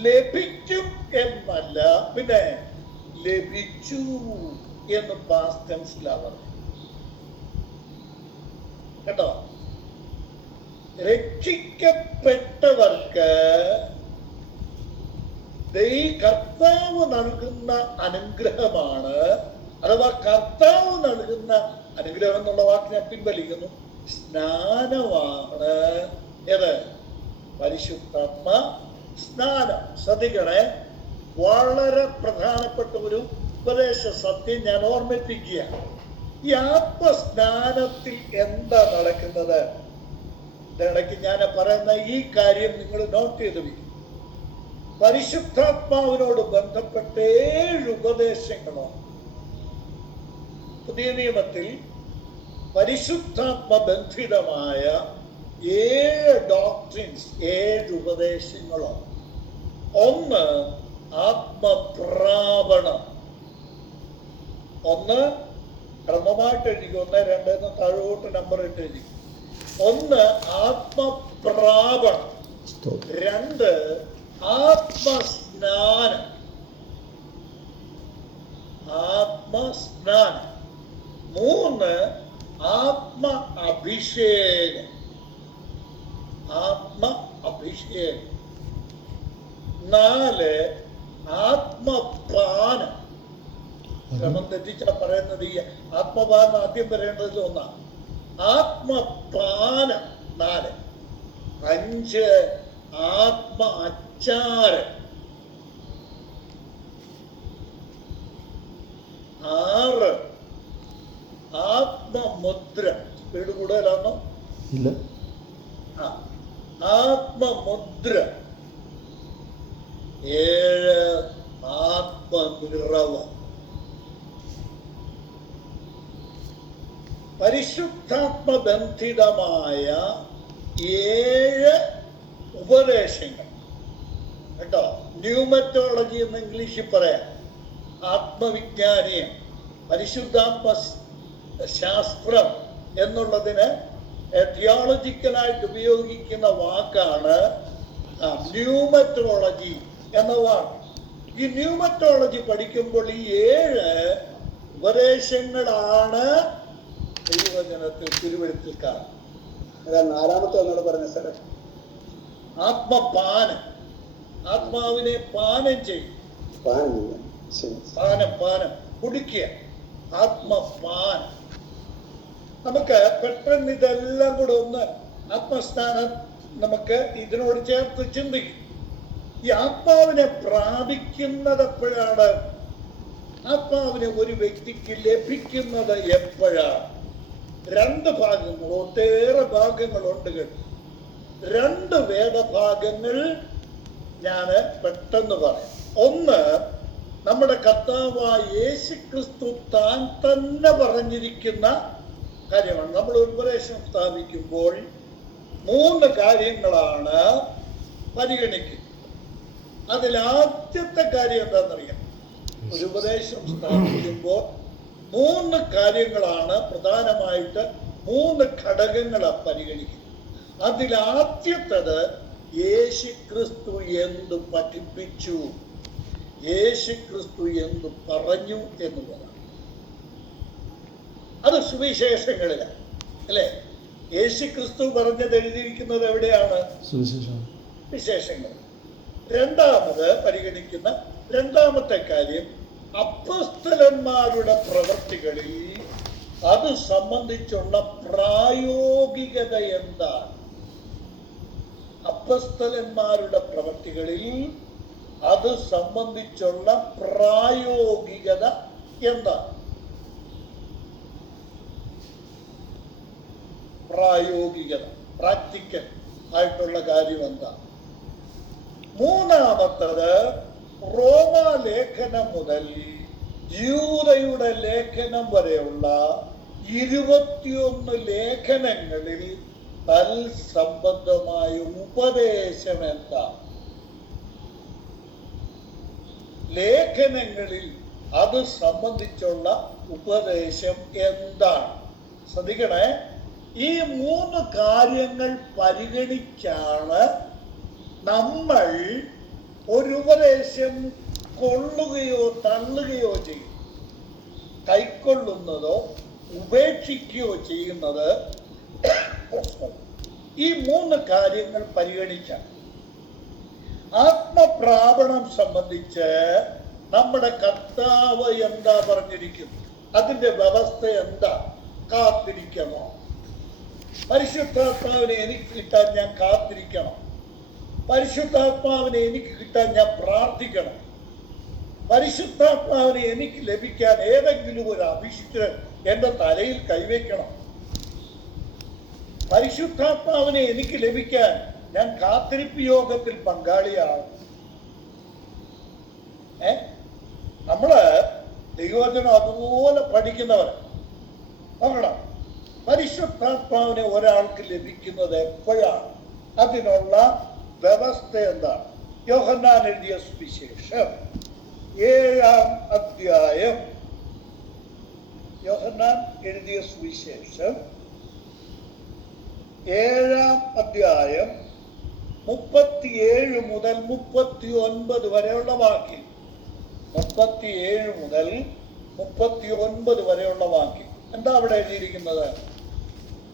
ലഭിക്കും എന്നല്ല, പിന്നെ ലഭിച്ചു എന്ന് പാസ്റ്റ് ടെൻസിലാണ് പറഞ്ഞത്. കേട്ടോ? രക്ഷിക്കപ്പെട്ടവർക്ക് കർത്താവ് നൽകുന്ന അനുഗ്രഹമാണ്, അഥവാ കർത്താവ് നൽകുന്ന അനുഗ്രഹം എന്നുള്ള വാക്ക് ഞാൻ പിൻവലിക്കുന്നു. സ്നാനമാണ്. ഏത്? പരിശുദ്ധാത്മ സ്നാനം. ശ്രദ്ധിക്കണേ, വളരെ പ്രധാനപ്പെട്ട ഒരു ഉപദേശ സത്യം ഞാൻ ഓർമ്മിപ്പിക്കുക. ഈ ആത്മസ്നാനത്തിൽ എന്താ നടക്കുന്നത്? ഇടയ്ക്ക് ഞാൻ പറയുന്ന ഈ കാര്യം നിങ്ങൾ നോട്ട് ചെയ്ത് വയ്ക്കും. പരിശുദ്ധാത്മാവിനോട് ബന്ധപ്പെട്ട 7 ഉപദേശങ്ങളോ പുതിയ നിയമത്തിൽ പരിശുദ്ധാത്മ ബന്ധിതമായ 7 ഡോക്ട്രിൻസ്, 7 ഉപദേശങ്ങളോ. 1 ആത്മപ്രാപണം. 1 ക്രമമായിട്ട് എഴുതിക്കും, 1, 2 എന്ന് താഴോട്ട് നമ്പർ ഇട്ട് എഴുതിക്കും. 1 ആത്മപ്രാപണം, 2 ആത്മസ്നാനം, ആത്മസ്നാനം, 3 ആത്മ അഭിഷേകം, ആത്മ അഭിഷേകം, 4 ആത്മപാനം. ക്രമം തെറ്റിച്ചാ പറയുന്നത്. ഈ ആത്മപാനം ആദ്യം പറയേണ്ടതിൽ 1. ആത്മപാനം 4. 5 ആത്മ അച്ചാരം, 6 ആത്മമുദ്ര. സ്പീഡ് കൂടുതലാണോ? ഇല്ല. ആത്മമുദ്ര. 7 ആത്മനിറവ്. പരിശുദ്ധാത്മബന്ധിതമായ 7 ഉപദേശങ്ങൾ കേട്ടോ. ന്യൂമറ്റോളജി എന്ന് ഇംഗ്ലീഷിൽ പറയാം. ആത്മവിജ്ഞാനീയം, പരിശുദ്ധാത്മ ശാസ്ത്രം എന്നുള്ളതിന് തിയോളജിക്കലായിട്ട് ഉപയോഗിക്കുന്ന വാക്കാണ് ന്യൂമറ്റോളജി എന്ന വാക്ക്. ഈ ന്യൂമറ്റോളജി പഠിക്കുമ്പോൾ ഈ 7 ഉപദേശങ്ങളാണ് ദൈവജനത്തിൽ തിരുവെഴുത്തിൽ കാണുന്നത്. അതാ 4-ാമത്തെ ഒന്നോട് പറഞ്ഞ സ്ഥലം. ആത്മപാനം, ആത്മാവിനെ പാനം ചെയ്യും. പാനം കുടിക്കുക, ആത്മപാനം. നമുക്ക് പെട്ടെന്ന് ഇതെല്ലാം കൂടെ ഒന്ന് ആത്മസ്ഥാനം നമുക്ക് ഇതിനോട് ചേർത്ത് ചിന്തിക്കും. ഈ ആത്മാവിനെ പ്രാപിക്കുന്നത് എപ്പോഴാണ്? ആത്മാവിനെ ഒരു വ്യക്തിക്ക് ലഭിക്കുന്നത് എപ്പോഴാണ്? 2 ഭാഗങ്ങൾ, ഒട്ടേറെ ഭാഗങ്ങളുണ്ട് കേട്ടോ. 2 വേദഭാഗങ്ങൾ ഞാൻ പെട്ടെന്ന് പറയാം. ഒന്ന്, നമ്മുടെ കർത്താവായ യേശുക്രിസ്തു താൻ തന്നെ പറഞ്ഞിരിക്കുന്ന കാര്യമാണ്. നമ്മൾ ഒരു ഉപദേശം സ്ഥാപിക്കുമ്പോൾ 3 കാര്യങ്ങളാണ് പരിഗണിക്കുന്നത്. അതിൽ ആദ്യത്തെ കാര്യം എന്താണെന്നറിയാം? ഒരു ഉപദേശം സ്ഥാപിക്കുമ്പോൾ 3 കാര്യങ്ങളാണ് പ്രധാനമായിട്ട്, 3 ഘടകങ്ങളാണ് പരിഗണിക്കുന്നത്. അതിൽ ആദ്യത്തേത് യേശുക്രിസ്തു എന്ത് പഠിപ്പിച്ചു, യേശുക്രിസ്തു എന്ത് പറഞ്ഞു എന്നുള്ളതാണ്. അത് സുവിശേഷങ്ങളിലാണ് അല്ലെ? യേശുക്രിസ്തു പറഞ്ഞത് എഴുതിയിരിക്കുന്നത് എവിടെയാണ്? സുവിശേഷങ്ങൾ. രണ്ടാമത് പരിഗണിക്കുന്ന 2-ാമത്തെ കാര്യം അപ്പോസ്തലന്മാരുടെ പ്രവൃത്തികളിൽ അത് സംബന്ധിച്ചുള്ള പ്രായോഗികത എന്താണ്? അപ്പോസ്തലന്മാരുടെ പ്രവൃത്തികളിൽ അത് സംബന്ധിച്ചുള്ള പ്രായോഗികത എന്താണ്? പ്രായോഗികത, പ്രാക്ടിക്കൽ ആയിട്ടുള്ള കാര്യം എന്താണ്? 3-ാമത്തത് റോമാലേഖനം മുതൽ യൂദയുടെ ലേഖനം വരെയുള്ള 21 ലേഖനങ്ങളിൽ തൽസംബന്ധമായ ഉപദേശം എന്താണ്? ലേഖനങ്ങളിൽ അത് സംബന്ധിച്ചുള്ള ഉപദേശം എന്താണ്? ശ്രദ്ധിക്കണേ, ഈ 3 കാര്യങ്ങൾ പരിഗണിച്ചാണ് നമ്മൾ ഒരു ഉപദേശം കൊള്ളുകയോ തള്ളുകയോ ചെയ്യും, കൈക്കൊള്ളുന്നതോ ഉപേക്ഷിക്കുകയോ ചെയ്യുന്നത്. ഈ 3 കാര്യങ്ങൾ പരിഗണിച്ചാണ്. ആത്മപ്രാപണം സംബന്ധിച്ച് നമ്മുടെ കർത്താവ് എന്താ പറഞ്ഞിരിക്കുന്നത്? അതിന്റെ വ്യവസ്ഥ എന്താ? കാത്തിരിക്കണോ? പരിശുദ്ധാത്മാവിനെ എനിക്ക് കിട്ടാൻ ഞാൻ കാത്തിരിക്കണം. പരിശുദ്ധാത്മാവിനെ എനിക്ക് കിട്ടാൻ ഞാൻ പ്രാർത്ഥിക്കണം. പരിശുദ്ധാത്മാവിനെ എനിക്ക് ലഭിക്കാൻ ഏതെങ്കിലും ഒരു അഭിഷിക്തൻ എന്റെ തലയിൽ കൈവയ്ക്കണം. പരിശുദ്ധാത്മാവിനെ എനിക്ക് ലഭിക്കാൻ ഞാൻ കാത്തിരിപ്പ് യോഗത്തിൽ പങ്കാളിയാണ്. നമ്മള് ദൈവവചനം അതുപോലെ പഠിക്കുന്നവർ നോക്കണം. പരിശുദ്ധാത്മാവിനെ ഒരാൾക്ക് ലഭിക്കുന്നത് എപ്പോഴാണ്? അതിനുള്ള വ്യവസ്ഥ എന്താണ്? യോഹന്നാൻ എഴുതിയ സുവിശേഷം 7-ാം അധ്യായം, യോഹന്നാൻ എഴുതിയ സുവിശേഷം 7-ാം അധ്യായം 37 മുതൽ 39 വരെയുള്ള വാക്യം. 37 മുതൽ 39 വരെയുള്ള വാക്യം എന്താ അവിടെ എഴുതിയിരിക്കുന്നത്?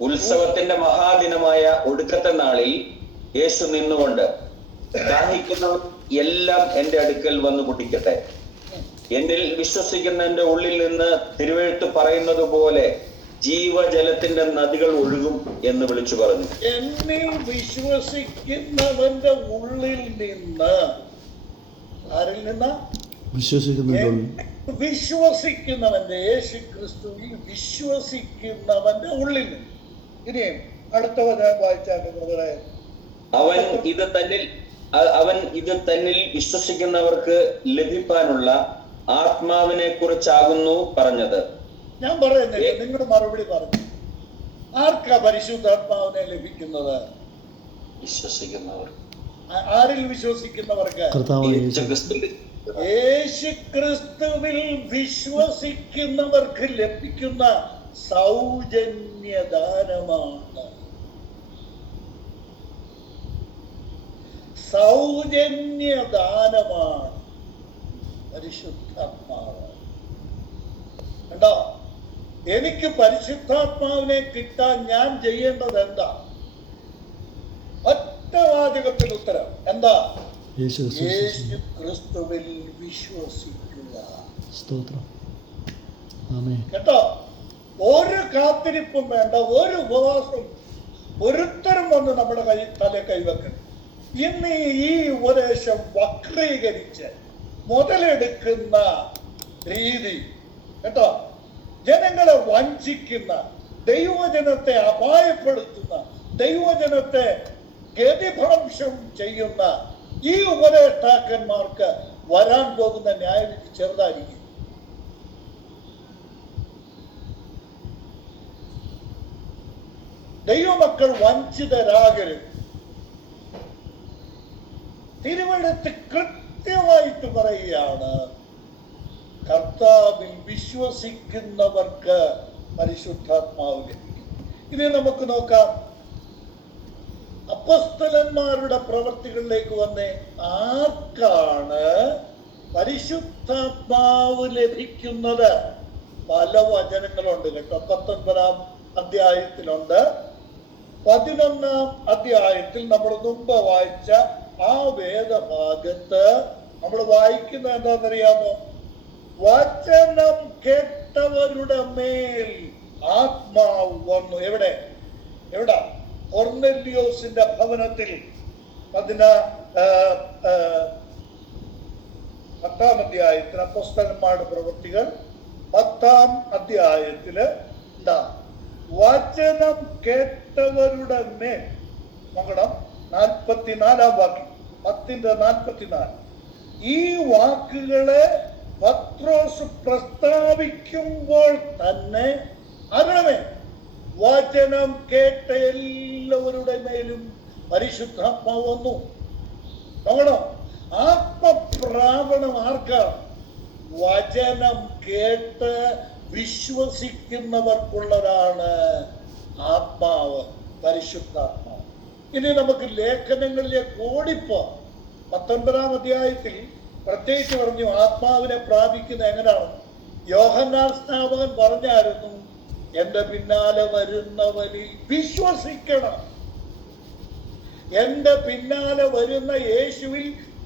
ഉത്സവത്തിന്റെ മഹാദിനമായ ഒടുക്കത്തെ നാളിൽ യേശു നിന്നുകൊണ്ട്, ദാഹിക്കുന്നവർ എല്ലാം എന്റെ അടുക്കൽ വന്നു കുടിക്കട്ടെ. എന്നിൽ വിശ്വസിക്കുന്നതിന്റെ ഉള്ളിൽ നിന്ന് തിരുവെഴുത്ത് പറയുന്നത് പോലെ ജീവജലത്തിന്റെ നദികൾ ഒഴുകും എന്ന് വിളിച്ചു പറഞ്ഞു. എന്നിൽ വിശ്വസിക്കുന്നവന്റെ ഉള്ളിൽ നിന്ന്, ആരിൽ നിന്ന്? വിശ്വസിക്കുന്നവന്റെ, യേശു ക്രിസ്തുവിൽ വിശ്വസിക്കുന്നവന്റെ ഉള്ളിൽ നിന്ന്. ഇനിയും അടുത്ത വചനം വായിച്ചാൽ അവൻ ഇത് തന്നിൽ വിശ്വസിക്കുന്നവർക്ക് ലഭിക്കാനുള്ള ആത്മാവിനെ കുറിച്ചാകുന്നു പറഞ്ഞത്. ഞാൻ പറയുന്നില്ല, നിങ്ങൾ മറുപടി പറഞ്ഞു. ആർക്കാ പരിശുദ്ധാത്മാവിനെ ലഭിക്കുന്നത്? വിശ്വസിക്കുന്നവർ. ആരിൽ വിശ്വസിക്കുന്നവർക്ക്? കർത്താവായ യേശു യേശുക്രിസ്തുവിൽ യേശുക്രിസ്തുവിൽ വിശ്വസിക്കുന്നവർക്ക് ലഭിക്കുന്ന സൗജന്യദാനമാണ്. സൗജന്യദാനമാണ് പരിശുദ്ധാത്മാവ്. കണ്ടോ? എനിക്ക് പരിശുദ്ധാത്മാവിനെ കിട്ടാൻ ഞാൻ ചെയ്യേണ്ടത് എന്താ? ഒറ്റ വാചകത്തിൽ ഉത്തരം എന്താ? യേശു ക്രിസ്തുവിൽ വിശ്വസിക്കുക. സ്തോത്രം. ആമേൻ. കേട്ടോ? ഒരു കാത്തിരിപ്പും വേണ്ട, ഒരു ഉപവാസം. ഒരുത്തരും വന്ന് നമ്മുടെ തല കൈവെക്കണം. ഇന്ന് ഈ ഉപദേശം വക്രീകരിച്ച് മുതലെടുക്കുന്ന രീതി, കേട്ടോ, ജനങ്ങളെ വഞ്ചിക്കുന്ന, ദൈവജനത്തെ അപായപ്പെടുത്തുന്ന, ദൈവജനത്തെ ഗതിഭ്രംശം ചെയ്യുന്ന ഈ ഉപദേഷ്ടാക്കന്മാർക്ക് വരാൻ പോകുന്ന ന്യായവിധി ചെറുതായിരിക്കും. ദൈവമക്കൾ വഞ്ചിതരാകരുത്. തിരുവെഴുത്ത് കൃത്യമായിട്ട് പറയുകയാണ്, കർത്താവിൽ വിശ്വസിക്കുന്നവർക്ക് പരിശുദ്ധാത്മാവ് ലഭിക്കും. ഇനി നമുക്ക് നോക്കാം, അപ്പോസ്തലന്മാരുടെ പ്രവർത്തികളിലേക്ക് വന്നേ. ആർക്കാണ് പരിശുദ്ധാത്മാവ് ലഭിക്കുന്നത്? പല വചനങ്ങളുണ്ട് കേട്ടോ. 19-ാം അധ്യായത്തിലുണ്ട്. 11-ാം അധ്യായത്തിൽ നമ്മൾ മുമ്പ് വായിച്ച ആ വേദഭാഗത്ത് നമ്മൾ വായിക്കുന്നത് എന്താണെന്നറിയാമോ? വചനം കേട്ടവരുടെ മേൽ ആത്മാവ് വന്നു. എവിടെ? കൊർന്നേലിയോസിന്റെ ഭവനത്തിൽ 10-ാം അധ്യായത്തിൽ, അപ്പോസ്തലന്മാരുടെ പ്രവൃത്തികൾ 10-ാം അധ്യായത്തില് എന്താ? വചനം കേട്ടവരുടെ മേൽ. നോക്കണം, 44-ാം വാക്യം, 10:44. ഈ വാക്കുകളെ പത്രോസ് പ്രസ്താവിക്കുമ്പോൾ തന്നെ അതിനെ വചനം കേട്ട എല്ലാവരുടെ മേലും പരിശുദ്ധാത്മാവ് വന്നു. നോക്കണം, ആത്മപ്രാപണം ആർക്കാണ്? വചനം കേട്ട് വിശ്വസിക്കുന്നവർക്കുള്ളതാണ് ആത്മാവ്, പരിശുദ്ധാത്മാവ്. ഇനി നമുക്ക് ലേഖനങ്ങളിലേക്ക് ഓടിപ്പോ. 19-ാം അധ്യായത്തിൽ പ്രത്യേകിച്ച് പറഞ്ഞു ആത്മാവിനെ പ്രാപിക്കുന്നത് എങ്ങനെയാണ്. യോഹന്നാൻ സ്നാപകൻ പറഞ്ഞായിരുന്നു, എന്റെ പിന്നാലെ വരുന്നവനിൽ വിശ്വസിക്കണം. എന്റെ പിന്നാലെ വരുന്ന യേശുവിൽ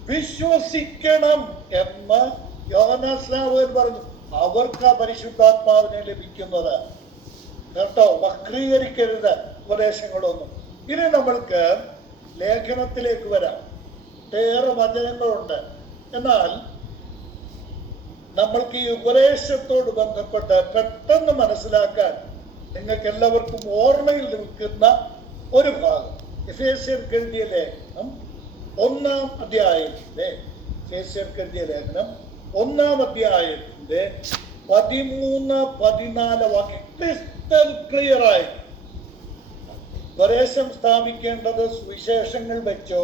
വിശ്വസിക്കണം എന്ന് യോഹന്നാൻ സ്നാപകൻ പറഞ്ഞു. അവർക്ക് പരിശുദ്ധാത്മാവിനെ ലഭിക്കുന്നത്. കേട്ടോ? വക്രീകരിക്കരുത് ഉപദേശങ്ങളൊന്നും. ഇനി നമ്മൾക്ക് ലേഖനത്തിലേക്ക് വരാം. ഏറെ വചനങ്ങളുണ്ട്. എന്നാൽ നമ്മൾക്ക് ഈ ഉപദേശത്തോട് ബന്ധപ്പെട്ട് പെട്ടെന്ന് മനസ്സിലാക്കാൻ നിങ്ങൾക്ക് എല്ലാവർക്കും ഓർമ്മയിൽ നിൽക്കുന്ന ഒരു ഭാഗം, എഫേസ്യർക്ക് എഴുതിയ ലേഖനം 1-ാം അധ്യായത്തിന്റെ, എഫേസ്യർക്ക് എഴുതിയ ലേഖനം 1-ാം അധ്യായത്തിന്റെ 13-14 വാക്യം ക്രിസ്റ്റൽ ക്ലിയർ ആയി. ഉപദേശം സ്ഥാപിക്കേണ്ടത് സുവിശേഷങ്ങൾ വെച്ചോ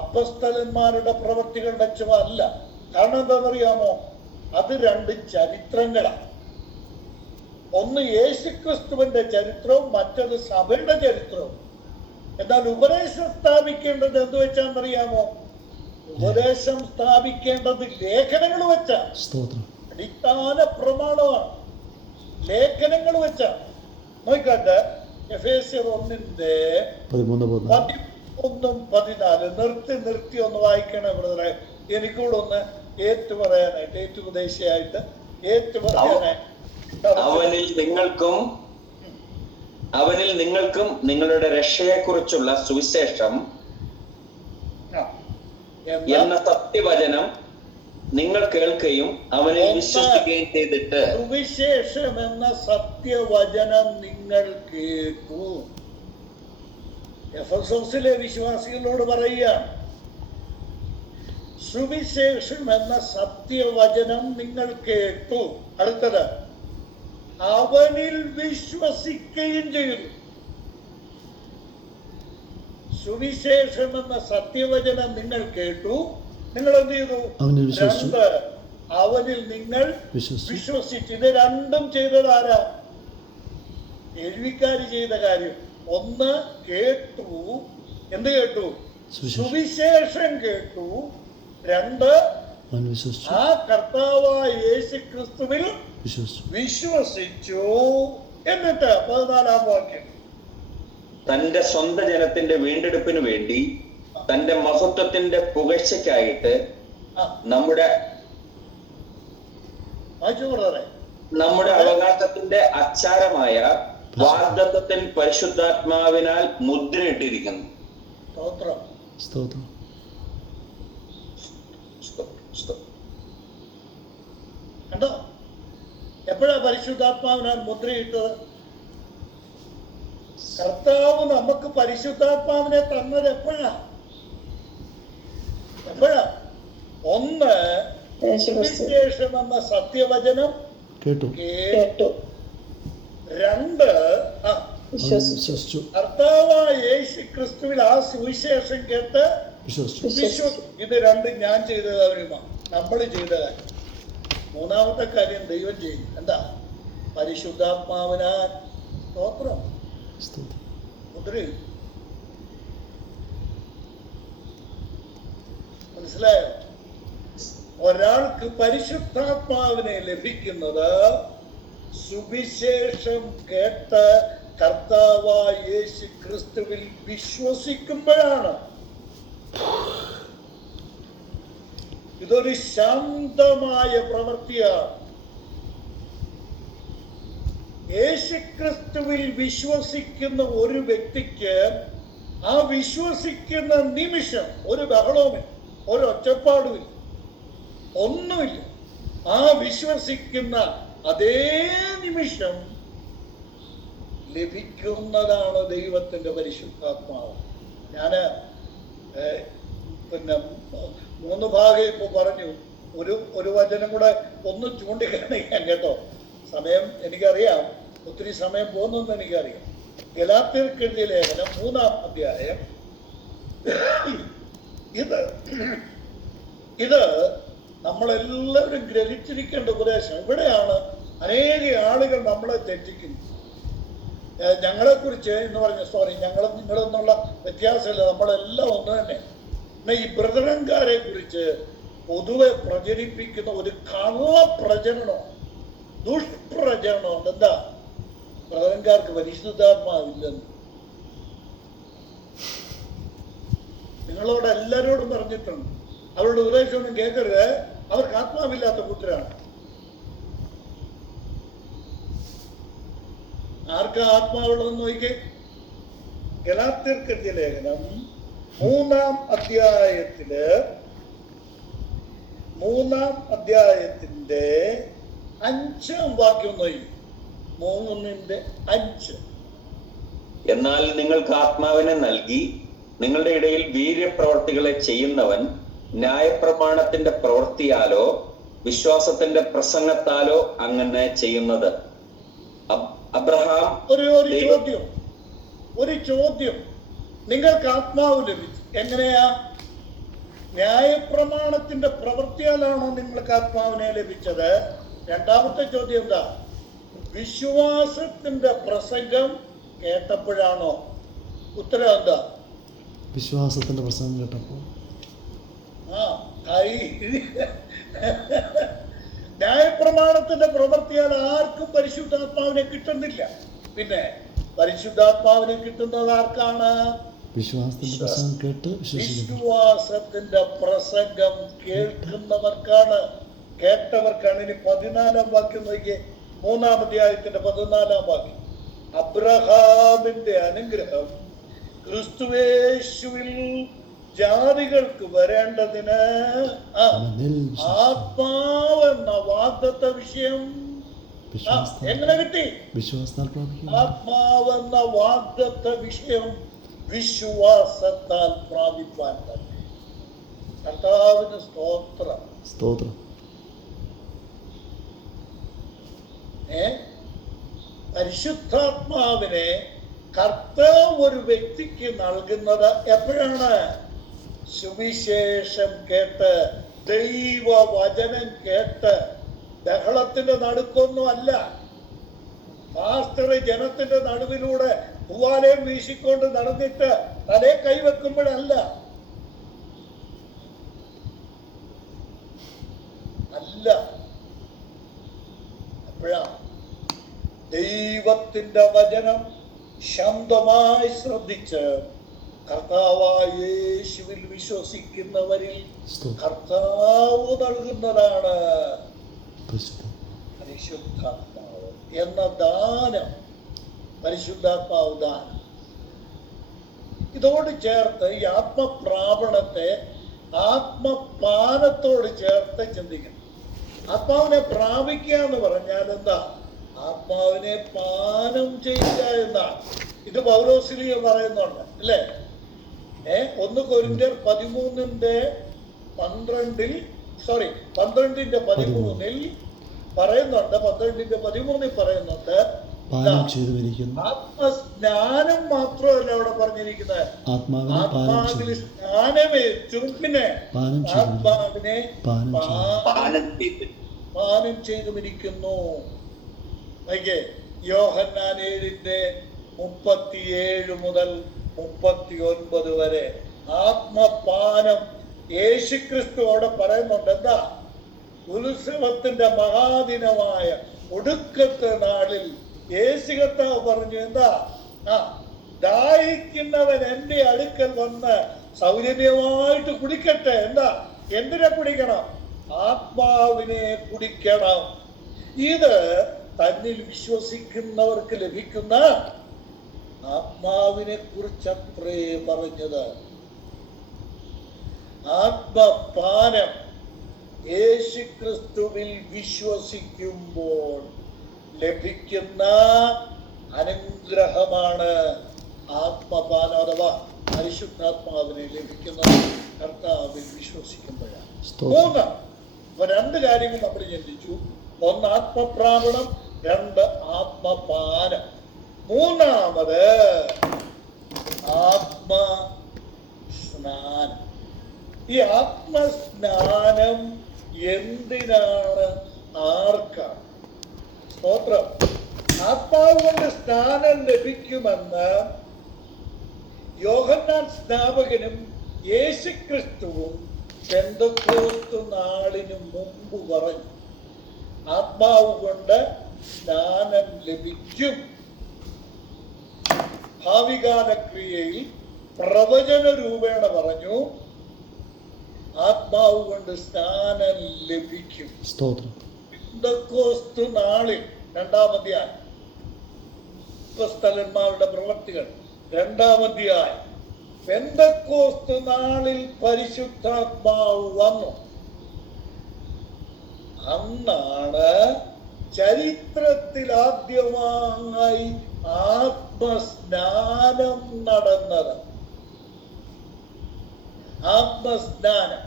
അപ്പോസ്തലന്മാരുടെ പ്രവൃത്തികൾ വെച്ചോ അല്ല. കാരണം എന്താണെന്നറിയാമോ? അത് രണ്ട് ചരിത്രങ്ങളാണ്. ഒന്ന് യേശുക്രിസ്തുവിന്റെ ചരിത്രവും മറ്റത് സഭയുടെ ചരിത്രവും. എന്നാൽ ഉപദേശം സ്ഥാപിക്കേണ്ടത് എന്ത് വെച്ചാന്നറിയാമോ? ഉപദേശം സ്ഥാപിക്കേണ്ടത് ലേഖനങ്ങൾ വെച്ചാ. അടിസ്ഥാന പ്രമാണമാണ്, ലേഖനങ്ങൾ വെച്ചാ. നോക്കട്ടെ, എഫേസ്യർ 1:13-14 നിർത്തി ഒന്ന് വായിക്കണേ ബ്രദറെ. എനിക്കൂടെ ഒന്ന് ഏറ്റുപറയാനായിട്ട്, ഏറ്റുപദേശിയായിട്ട് ഏറ്റുപറയാനായിട്ട്. അവനിൽ നിങ്ങൾക്കും നിങ്ങളുടെ രക്ഷയെക്കുറിച്ചുള്ള സുവിശേഷം എന്ന സത്യവചനം നിങ്ങൾ കേൾക്കുകയും അവനിൽ വിശ്വസിക്കുകയും ചെയ്തിട്ട്. സുവിശേഷം എന്ന സത്യവചനം നിങ്ങൾ കേട്ടു. എഫെസോസിലെ വിശ്വാസികളോട് പറയുക, സുവിശേഷം എന്ന സത്യവചനം നിങ്ങൾ കേട്ടു. അടുത്തത്, അവനിൽ വിശ്വസിക്കുകയും ചെയ്തു. സുവിശേഷം എന്ന സത്യവചനം നിങ്ങൾ കേട്ടു, നിങ്ങൾ എന്ത് ചെയ്തു? അവനിൽ വിശ്വസിച്ചു. 2, അവനിൽ നിങ്ങൾ വിശ്വസിച്ചു. ഇത് രണ്ടും ചെയ്തത് ആരാ? എഴുവിക്കാര് ചെയ്ത കാര്യം. 1 കേട്ടു, എന്ത് കേട്ടു? സുവിശേഷം കേട്ടു. 2 ആ കർത്താവായ യേശു ക്രിസ്തുവിൽ വിശ്വസിച്ചു. എന്നിട്ട് 14-ാം വാക്യം, തന്റെ സ്വന്തം ജനത്തിന്റെ വീണ്ടെടുപ്പിന് വേണ്ടി തന്റെ മഹത്വത്തിന്റെ പുകഴ്ചയ്ക്കായിട്ട് നമ്മുടെ അവകാശത്തിന്റെ അച്ചാരമായ വാഗ്ദത്തത്തിൽ പരിശുദ്ധാത്മാവിനാൽ മുദ്രയിട്ടിരിക്കുന്നു. സ്തോത്രം. കണ്ടോ? എപ്പോഴാ പരിശുദ്ധാത്മാവിനാൽ മുദ്രയിട്ടത്? കർത്താവ് നമുക്ക് പരിശുദ്ധാത്മാവിനെ തന്നത് എപ്പോഴാ? 1 സുവിശേഷം എന്ന സത്യവചനം കേട്ടു. 2 വിശ്വസിച്ചു. കർത്താവായ യേശു ക്രിസ്തുവിൽ ആ സുവിശേഷം കേട്ട് വിശ്വസിച്ചു. ഇത് രണ്ടും ഞാൻ ചെയ്ത കാര്യമാണ്, നമ്മൾ ചെയ്ത കാര്യം. 3-ാമത്തെ കാര്യം ദൈവം ചെയ്യും. എന്താ? പരിശുദ്ധാത്മാവിനാൽ സ്തോത്രം മുദ്രയും. മനസ്സിലായോ? ഒരാൾക്ക് പരിശുദ്ധാത്മാവിനെ ലഭിക്കുന്നത് സുവിശേഷം കേട്ട് കർത്താവായ യേശു ക്രിസ്തുവിൽ വിശ്വസിക്കുമ്പോഴാണ്. ഇതൊരു ശാന്തമായ പ്രവൃത്തിയാണ്. യേശുക്രിസ്തുവിൽ വിശ്വസിക്കുന്ന ഒരു വ്യക്തിക്ക് ആ വിശ്വസിക്കുന്ന നിമിഷം ഒരു ബഹളവുമില്ല, ഒരു ഒച്ചപ്പാടുമില്ല, ഒന്നുമില്ല. ആ വിശ്വസിക്കുന്ന അതേ നിമിഷം ലഭിക്കുന്നതാണ് ദൈവത്തിന്റെ പരിശുദ്ധാത്മാവ്. ഞാന് പിന്നെ 3 ഭാഗം ഇപ്പൊ പറഞ്ഞു. ഒരു വചനം കൂടെ ഒന്ന് ചൂണ്ടിക്കാണിക്കാൻ കേട്ടോ. സമയം എനിക്കറിയാം, ഒത്തിരി സമയം പോകുന്നെന്ന് എനിക്കറിയാം. ഗലാത്യർക്ക് എഴുതിയ ലേഖനം 3-ാം അധ്യായം. ഇത് നമ്മളെല്ലാവരും ഗ്രഹിച്ചിരിക്കേണ്ട ഉപദേശം. ഇവിടെയാണ് അനേക ആളുകൾ നമ്മളെ തെറ്റിക്കുന്നത്. ഞങ്ങളെ കുറിച്ച് എന്ന് പറഞ്ഞ ഞങ്ങളും നിങ്ങളെന്നുള്ള വ്യത്യാസമില്ല, നമ്മളെല്ലാം ഒന്ന് തന്നെ. ഈ ബ്രദറൻകാരെ കുറിച്ച് പൊതുവെ പ്രചരിപ്പിക്കുന്ന ഒരു കള്ളപ്രചരണം, ദുഷ്പ്രചരണമുണ്ട്. എന്താ? ബ്രദറൻകാർക്ക് പരിശുദ്ധാത്മാവില്ലെന്ന്. നിങ്ങളോട് എല്ലാവരോടും പറഞ്ഞിട്ടുണ്ട്, അവരുടെ ഉപദേശമൊന്നും കേൾക്കരുത്, അവർക്ക് ആത്മാവില്ലാത്ത കൂട്ടരാണ്. ആർക്കാ ആത്മാവുള്ളതെന്ന് നോക്കിക്കേ. ഗലാത്യർക്കെഴുതിയ ലേഖനം 3-ാം അധ്യായത്തിന്റെ 5-ാം വാക്യം നോക്കി. 3:5. എന്നാൽ നിങ്ങൾക്ക് ആത്മാവിനെ നൽകി നിങ്ങളുടെ ഇടയിൽ വീര്യപ്രവർത്തികളെ ചെയ്യുന്നവൻ ന്യായപ്രമാണത്തിന്റെ പ്രവൃത്തിയാലോ വിശ്വാസത്തിന്റെ പ്രസംഗത്താലോ അങ്ങനെ ചെയ്യുന്നത്. അബ്രഹാം ഒരു ചോദ്യം നിങ്ങൾക്ക് ആത്മാവ് ലഭിച്ചു. എങ്ങനെയാ? ന്യായപ്രമാണത്തിന്റെ പ്രവൃത്തിയാലാണോ നിങ്ങൾക്ക് ആത്മാവിനെ ലഭിച്ചത്? 2-ാമത്തെ ചോദ്യം എന്താ? വിശ്വാസത്തിന്റെ പ്രസംഗം കേട്ടപ്പോഴാണോ? ഉത്തരം എന്താ? വിശ്വാസത്തിന്റെ പ്രസംഗം കേട്ടപ്പോൾ. ന്യായപ്രമാണത്തിന്റെ പ്രവൃത്തിയാൽ ആർക്കും പരിശുദ്ധാത്മാവിനെ കിട്ടുന്നില്ല. പിന്നെ പരിശുദ്ധാത്മാവിനെ കിട്ടുന്നത് ആർക്കാണ്? വിശ്വാസത്തിന്റെ പ്രസംഗം കേട്ട് വിശ്വാസത്തിന്റെ പ്രസംഗം കേൾക്കുന്നവർക്കാണ്, കേട്ടവർക്കാണ്. ഇനി 14-ാം വാക്യം നോക്കിയേ. 3-ാം അധ്യായത്തിന്റെ 14-ാം വാക്യം. അബ്രഹാമിന്റെ അനുഗ്രഹം ക്രിസ്തുയേശുവിൽ ജാതികൾക്ക് വരേണ്ടതിന് ആത്മാവെന്ന വാഗ്ദത്ത വിഷയം എങ്ങനെ കിട്ടി? ആത്മാവെന്ന വാഗ്ദത്ത വിഷയം വിശ്വാസത്താൽ പ്രാപിപ്പാൻ തന്നെ. കർത്താവിന് സ്തോത്രം. പരിശുദ്ധാത്മാവിനെ കർത്താവ് ഒരു വ്യക്തിക്ക് നൽകുന്നത് എപ്പോഴാണ്? സുവിശേഷം കേട്ട്, ദൈവവചനം കേട്ട്. ബഹളത്തിന്റെ നടുക്കൊന്നും അല്ല. പാസ്റ്റർ ജനത്തിന്റെ നടുവിലൂടെ പൂവാലയം വീശിക്കൊണ്ട് നടന്നിട്ട് തലേ കൈവെക്കുമ്പോഴല്ല. അല്ല, അപ്പോഴാ ദൈവത്തിന്റെ വചനം ശാന്തമായി ശ്രദ്ധിച്ച് കർത്താവായ യേശുവിൽ വിശ്വസിക്കുന്നവരിൽ കർത്താവ് നൽകുന്നതാണ് പരിശുദ്ധാത്മാവ് എന്ന ദാനം. പരിശുദ്ധാത്മാവ് ദാനം. ഇതോട് ചേർത്ത് ഈ ആത്മപ്രാപണത്തെ ആത്മപാനത്തോട് ചേർത്ത് ചിന്തിക്കണം. ആത്മാവിനെ പ്രാപിക്കുക എന്ന് പറഞ്ഞാൽ എന്താ? ആത്മാവിനെ പാനം ചെയ്യുക എന്നാണ്. ഇത് പൗലോസ്ലീഹ പറയുന്നുണ്ട് അല്ലേ? 1 കൊരിന്ത്യർ 12:13 പറയുന്നുണ്ട്. 12:13 പറയുന്നുണ്ട്, ആത്മസ്നാനം മാത്രമല്ല അവിടെ പറഞ്ഞിരിക്കുന്നത്, ആത്മാവിൽ സ്നാനമേറ്റും പിന്നെ ആത്മാവിനെ പാനം ചെയ്തുമിരിക്കുന്നു. യോഹന്നാൻ 7:37 മുതൽ 39 വരെ ആത്മപാനം യേശുക്രിസ്തു അവിടെ പറയുന്നുണ്ട്. എന്താ? ഉത്സവത്തിന്റെ മഹാദിനമായ ഒടുക്കത്തെ നാളിൽ യേശു കർത്താവ് പറഞ്ഞു, എന്താ? ദാഹിക്കുന്നവൻ എന്റെ അടുക്കൽ വന്ന് സൗജന്യമായിട്ട് കുടിക്കട്ടെ. എന്താ? എന്തിനെ കുടിക്കണം? ആത്മാവിനെ കുടിക്കണം. ഇത് തന്നിൽ വിശ്വസിക്കുന്നവർക്ക് ലഭിക്കുന്ന ആത്മാവിനെ കുറിച്ചത്രേ പറഞ്ഞത്. ആത്മപാനം യേശുക്രിസ്തുവിൽ വിശ്വസിക്കുമ്പോൾ ലഭിക്കുന്ന അനുഗ്രഹമാണ് ആത്മപാനം അഥവാ പരിശുദ്ധാത്മാവിനെ ലഭിക്കുന്നത് കർത്താവിൽ വിശ്വസിക്കുമ്പോഴാണ്. 2 കാര്യങ്ങൾ നമ്മൾ ചിന്തിച്ചു. 1 ആത്മപ്രാപണം, 2 ആത്മപാനം. 3 ആത്മസ്നാനം. ഈ ആത്മസ്നാനം എന്തിനാണ്? ആർക്കാണ്? സ്തോത്രം. ആത്മാവ് കൊണ്ട് സ്നാനം ലഭിക്കുമെന്ന് യോഹന്നാൻ സ്നാപകനും യേശുക്രിസ്തുവും പെന്തക്കോസ്ത് നാളിനു മുമ്പ് പറഞ്ഞു. ആത്മാവ് കൊണ്ട് സ്നാനം ലഭിക്കും. ഭാവികാല ക്രിയയിൽ പ്രവചന രൂപേണ പറഞ്ഞു, ആത്മാവ് കൊണ്ട് സ്നാനം ലഭിക്കും. പെന്തക്കോസ്ത് നാളിൽ 2-ാം അധ്യായം, അപ്പോസ്തലന്മാരുടെ പ്രവർത്തികൾ 2-ാം അധ്യായം, പെന്തക്കോസ്ത് നാളിൽ പരിശുദ്ധാത്മാവ് വന്നു. അന്നാണ് ചരിത്രത്തിൽ ആദ്യമായി ആത്മസ്നാനം നടന്നത്. ആത്മസ്നാനം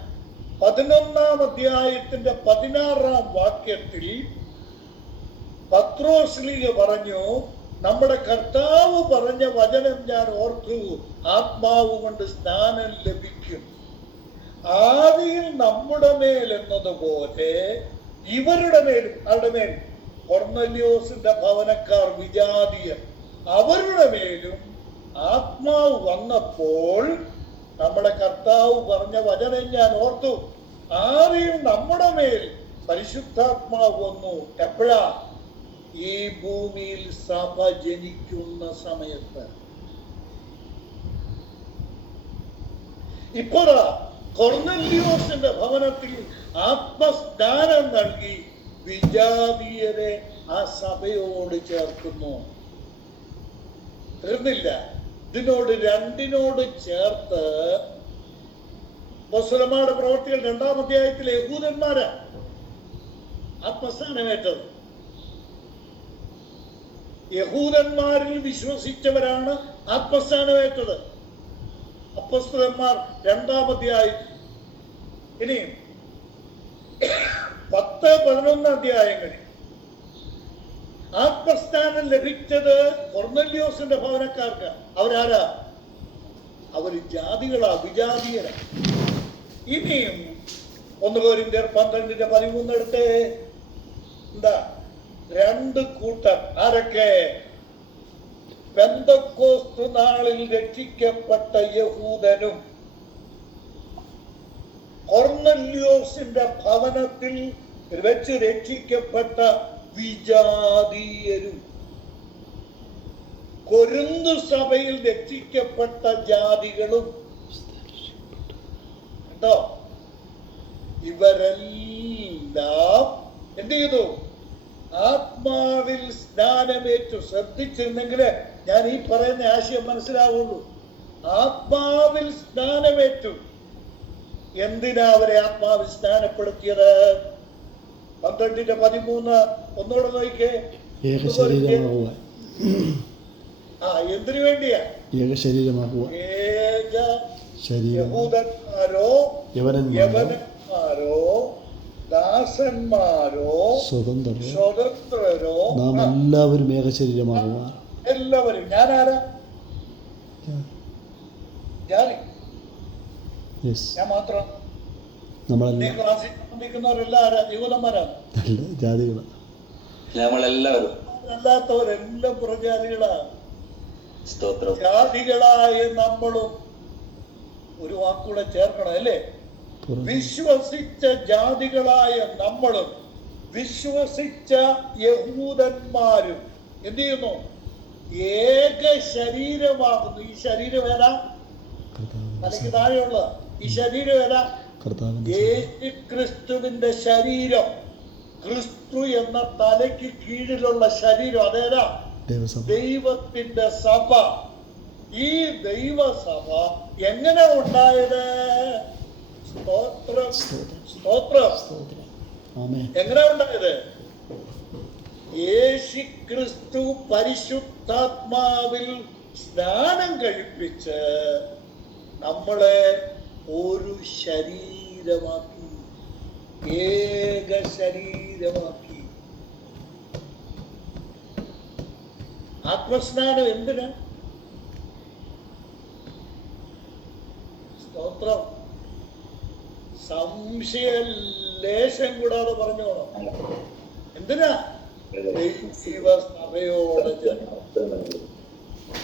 11-ാം അധ്യായത്തിന്റെ 16-ാം വാക്യത്തിൽ പത്രോസ്ലീഹ പറഞ്ഞു, നമ്മുടെ കർത്താവ് പറഞ്ഞ വചനം ഞാൻ ഓർത്തു, ആത്മാവ് കൊണ്ട് സ്നാനം ലഭിക്കും. ആദിയിൽ നമ്മുടെ മേൽ എന്നതുപോലെ ഇവരുടെ മേലും, അവരുടെ മേൽ കൊർന്നല്യോസിന്റെ ഭവനക്കാർ വിജാതീയർ, അവരുടെ മേലും ആത്മാവ് വന്നപ്പോൾ നമ്മുടെ കർത്താവ് പറഞ്ഞ വചനം ഞാൻ ഓർത്തു. ആദിയിൽ നമ്മുടെ മേൽ പരിശുദ്ധാത്മാവ് വന്നു. എപ്പോഴാ? ഈ ഭൂമിയിൽ സഭ ജനിക്കുന്ന സമയത്ത്. ഇപ്പോഴാ കൊർന്നല്യോസിന്റെ ഭവനത്തിൽ ആത്മസ്നാനം നൽകി വിജാതീയരെ ആ സഭയോട് ചേർക്കുന്നു. തീർന്നില്ല. ഇതിനോട് 2 ചേർത്ത് അപ്പോസ്തലന്മാരുടെ പ്രവർത്തികൾ 2-ാം അധ്യായത്തിലെ യഹൂദന്മാരാ ആത്മസ്നാനമേറ്റത്. യഹൂദന്മാരിൽ വിശ്വസിച്ചവരാണ് ആത്മസ്നാനമേറ്റത്. അപ്പോസ്തലന്മാർ 2-ാം അധ്യായം. ഇനി 10-11 അധ്യായങ്ങളിൽ ആത്മസ്നാനം ലഭിച്ചത് കൊർന്നല്യോസിന്റെ ഭവനക്കാർക്ക്. അവരാരാ? അവർ ജാതികളാ, വിജാതീയരാ. ഇനിയും 1 കൊരിന്ത്യർ 12:13 എടുത്തേ. എന്താ? 2 കൂട്ടർ. ആരൊക്കെ? പെന്തക്കോസ്ത് നാളിൽ രക്ഷിക്കപ്പെട്ട യഹൂദനും കൊർന്നല്യോസിന്റെ ഭവനത്തിൽ വെച്ച് രക്ഷിക്കപ്പെട്ട വിജാതീയരും. കൊരിന്ത് സഭയിൽ രക്ഷിക്കപ്പെട്ട ജാതികളും. കേട്ടോ? ഇവരെല്ലാം എന്ത് ചെയ്തു? ആത്മാവിൽ സ്നാനമേറ്റു. ശ്രദ്ധിച്ചിരുന്നെങ്കിൽ ഞാൻ ഈ പറയുന്ന ആശയം മനസ്സിലാവുള്ളൂ. ആത്മാവിൽ സ്നാനമേറ്റു. എന്തിനാ അവരെ ആത്മാവിൽ സ്നാനപ്പെടുത്തിയത്? 12:13 ഒന്നുകൂടെ നോക്കിക്കേ. ഏകശരീരമാകുവാൻ. എന്തിനു വേണ്ടിയാ? ഏകശരീരമാകുവാൻ. യഹൂദന്മാരോ യവനന്മാരോ ദാസന്മാരോ സ്വതന്ത്രരോ നാം എല്ലാവരും ഏകശരീരമാകുവാൻ. എല്ലാവരും. ഞാനാരാ? ഞാൻ മാത്രം. ക്ലാസ്സിൽ സംബന്ധിക്കുന്നവരെല്ലാം ആരാ? യഹൂദന്മാരാണ്. ജാതികളാണ്. നമ്മളെല്ലാവരും. അല്ലാത്തവരെല്ലാം പുറജാതികളാണ്. ജാതികളായ നമ്മളും. ഒരു വാക്കൂടെ ചേർക്കണം അല്ലേ? വിശ്വസിച്ച ജാതികളായ നമ്മളും വിശ്വസിച്ച യഹൂദന്മാരും എന്ത് ചെയ്യുന്നു? ഏക ശരീരമാകുന്നു. ഈ ശരീരം ഏതാ? തലയ്ക്ക് താഴെയുള്ള ഈ ശരീരം ഏതാ? യേശു ക്രിസ്തുവിന്റെ ശരീരം. ക്രിസ്തു എന്ന തലയ്ക്ക് കീഴിലുള്ള ശരീരം അതേതാ? ദൈവത്തിന്റെ സഭ. ഈ ദൈവസഭ എങ്ങനെ ഉണ്ടായത്? സ്തോത്രം, സ്തോത്രം. എങ്ങനെ ഉണ്ടായത്? യേശു ക്രിസ്തു പരിശുദ്ധാത്മാവിൽ സ്നാനം കഴിപ്പിച്ച് നമ്മളെ ഒരു ശരീരമാക്കി, ഏക ശരീരമാക്കി. ആത്മസ്നാനം എന്തിനാ? സ്തോത്രം. സംശയലേശം കൂടാതെ പറഞ്ഞോളാം. എന്തിനാ? ദൈവസഭയോട് ചേർക്കാൻ.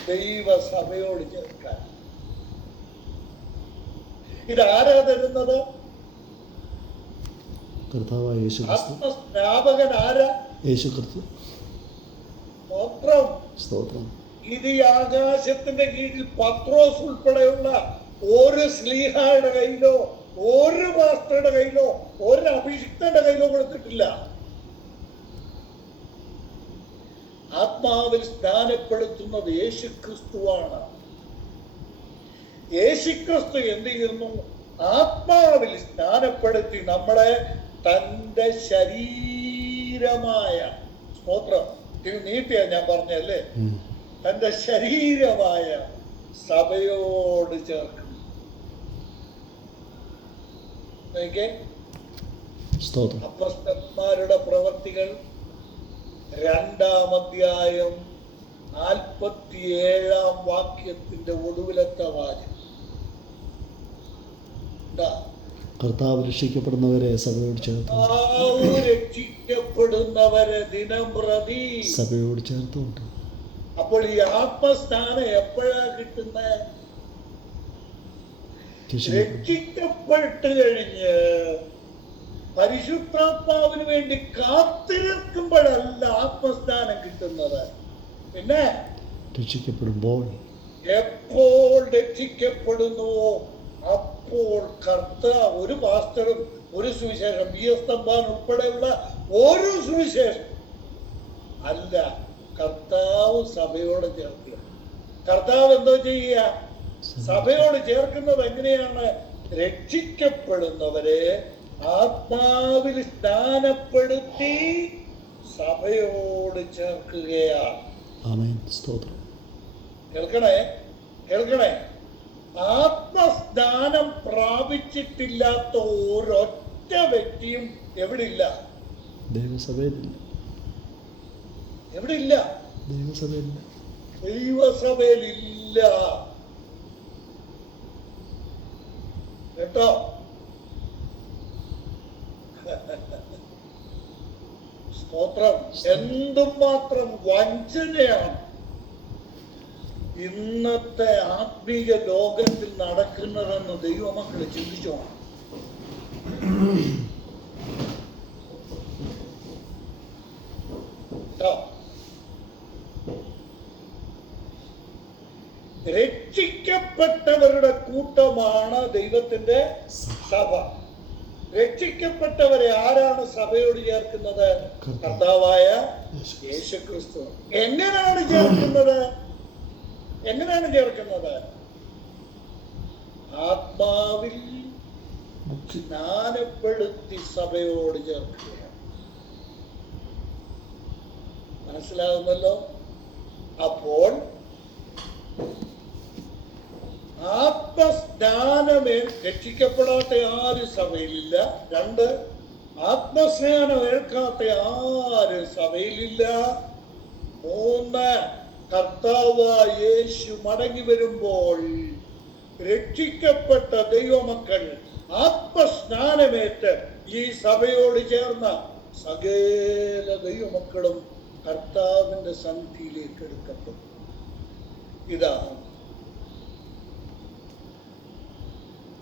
ദൈവസഭയോട് ചേർക്കാൻ. ഇതാരാ തരുന്നത്? ആത്മസ്നാപകൻ ആരാ? യേശുക്രിസ്തു. സ്തോത്രം. ഇത് ഈ ആകാശത്തിന്റെ കീഴിൽ പത്രോസ് ഉൾപ്പെടെയുള്ള ഒരു സ്ലീഹായുടെ കയ്യിലോ ഒരു പാസ്റ്ററുടെ കയ്യിലോ ഒരു അഭിഷിക്തന്റെ കയ്യിലോ കൊടുത്തിട്ടില്ല. ആത്മാവിൽ സ്നാനപ്പെടുത്തുന്നത് യേശുക്രിസ്തുവാണ്. യേശുക്രിസ്തു എന്ത് ചെയ്യുന്നു? ആത്മാവിൽ സ്നാനപ്പെടുത്തി നമ്മളെ തന്റെ ശരീരമായ, സ്തോത്രം, ഇത് നീട്ടിയാ ഞാൻ പറഞ്ഞല്ലേ, തന്റെ ശരീരമായ സഭയോട് ചേർക്കും. അപ്പോസ്തലന്മാരുടെ പ്രവർത്തികൾ 2-ാം അധ്യായം 47-ാം വാക്യത്തിന്റെ ഒടുവിലത്തെ വാചകം. കർത്താവ് രക്ഷിക്കപ്പെടുന്നവരെ സഭയോട് ചേർത്തു. രക്ഷിക്കപ്പെടുന്നവരെ ദിനം പ്രതി സഭയോട് ചേർത്തുണ്ട്. അപ്പോൾ ഈ ആത്മസ്ഥാനം എപ്പോഴാ കിട്ടുന്നത്? രക്ഷിക്കപ്പെട്ട് കഴിഞ്ഞ് പരിശുദ്ധാത്മാവിന് വേണ്ടി കാത്തിരിക്കുമ്പോഴല്ല ആത്മസ്ഥാനം കിട്ടുന്നത്. പിന്നെ രക്ഷിക്കപ്പെടുമ്പോൾ, എപ്പോൾ രക്ഷിക്കപ്പെടുന്നുവോ അപ്പോൾ കർത്താവ്, ഒരു പാസ്റ്ററും ഒരു സുവിശേഷം, BS തമ്പാൻ ഉൾപ്പെടെയുള്ള ഒരു സുവിശേഷം അല്ല, കർത്താവ് സഭയോട് ചേർക്കുക. കർത്താവ് എന്തോ ചെയ്യുക? സഭയോട് ചേർക്കുന്നത് എങ്ങനെയാണ്? രക്ഷിക്കപ്പെടുന്നവരെ ആത്മാവിൽ സ്നാനപ്പെടുത്തി സഭയോട് ചേർക്കുകയാണ്. കേൾക്കണേ, കേൾക്കണേ. ആത്മസ്നാനം പ്രാപിച്ചിട്ടില്ലാത്ത ഒരൊറ്റ വ്യക്തിയും എവിടെ ഇല്ല? ദൈവസഭയിൽ. എവിടെ ഇല്ല? ദൈവസഭയില്ല. ദൈവസഭയിലില്ല കേട്ടോ. സ്തോത്രം. എന്തുമാത്രം വഞ്ചനയാണ് ഇന്നത്തെ ആത്മീയ ലോകത്തിൽ നടക്കുന്നതെന്ന് ദൈവമക്കളെ ചിന്തിച്ചോണം. രക്ഷിക്കപ്പെട്ടവരുടെ കൂട്ടമാണ് ദൈവത്തിന്റെ സഭ. രക്ഷിക്കപ്പെട്ടവരെ ആരാണ് സഭയോട് ചേർക്കുന്നത്? കർത്താവായ യേശുക്രിസ്തു. എങ്ങനെയാണ് ചേർക്കുന്നത്? ആത്മാവിൽ സ്നാനപ്പെടുത്തി സഭയോട് ചേർക്കുകയാണ്. മനസ്സിലാകുന്നല്ലോ? അപ്പോൾ ആത്മസ്നാനമേ രക്ഷിക്കപ്പെടാത്ത ആരും സഭയിലില്ല. 2, ആത്മസ്നാനം ഏൽക്കാത്ത ആരും സഭയിലില്ല. 3, കർത്താവായ യേശു മടങ്ങി വരുമ്പോൾ രക്ഷിക്കപ്പെട്ട ദൈവമക്കൾ ആത്മസ്നാനമേറ്റ് ഈ സഭയോട് ചേർന്ന സകല ദൈവമക്കളും കർത്താവിന്റെ സന്നിധിയിലേക്ക് എടുക്കപ്പെടും. ഇതാണ്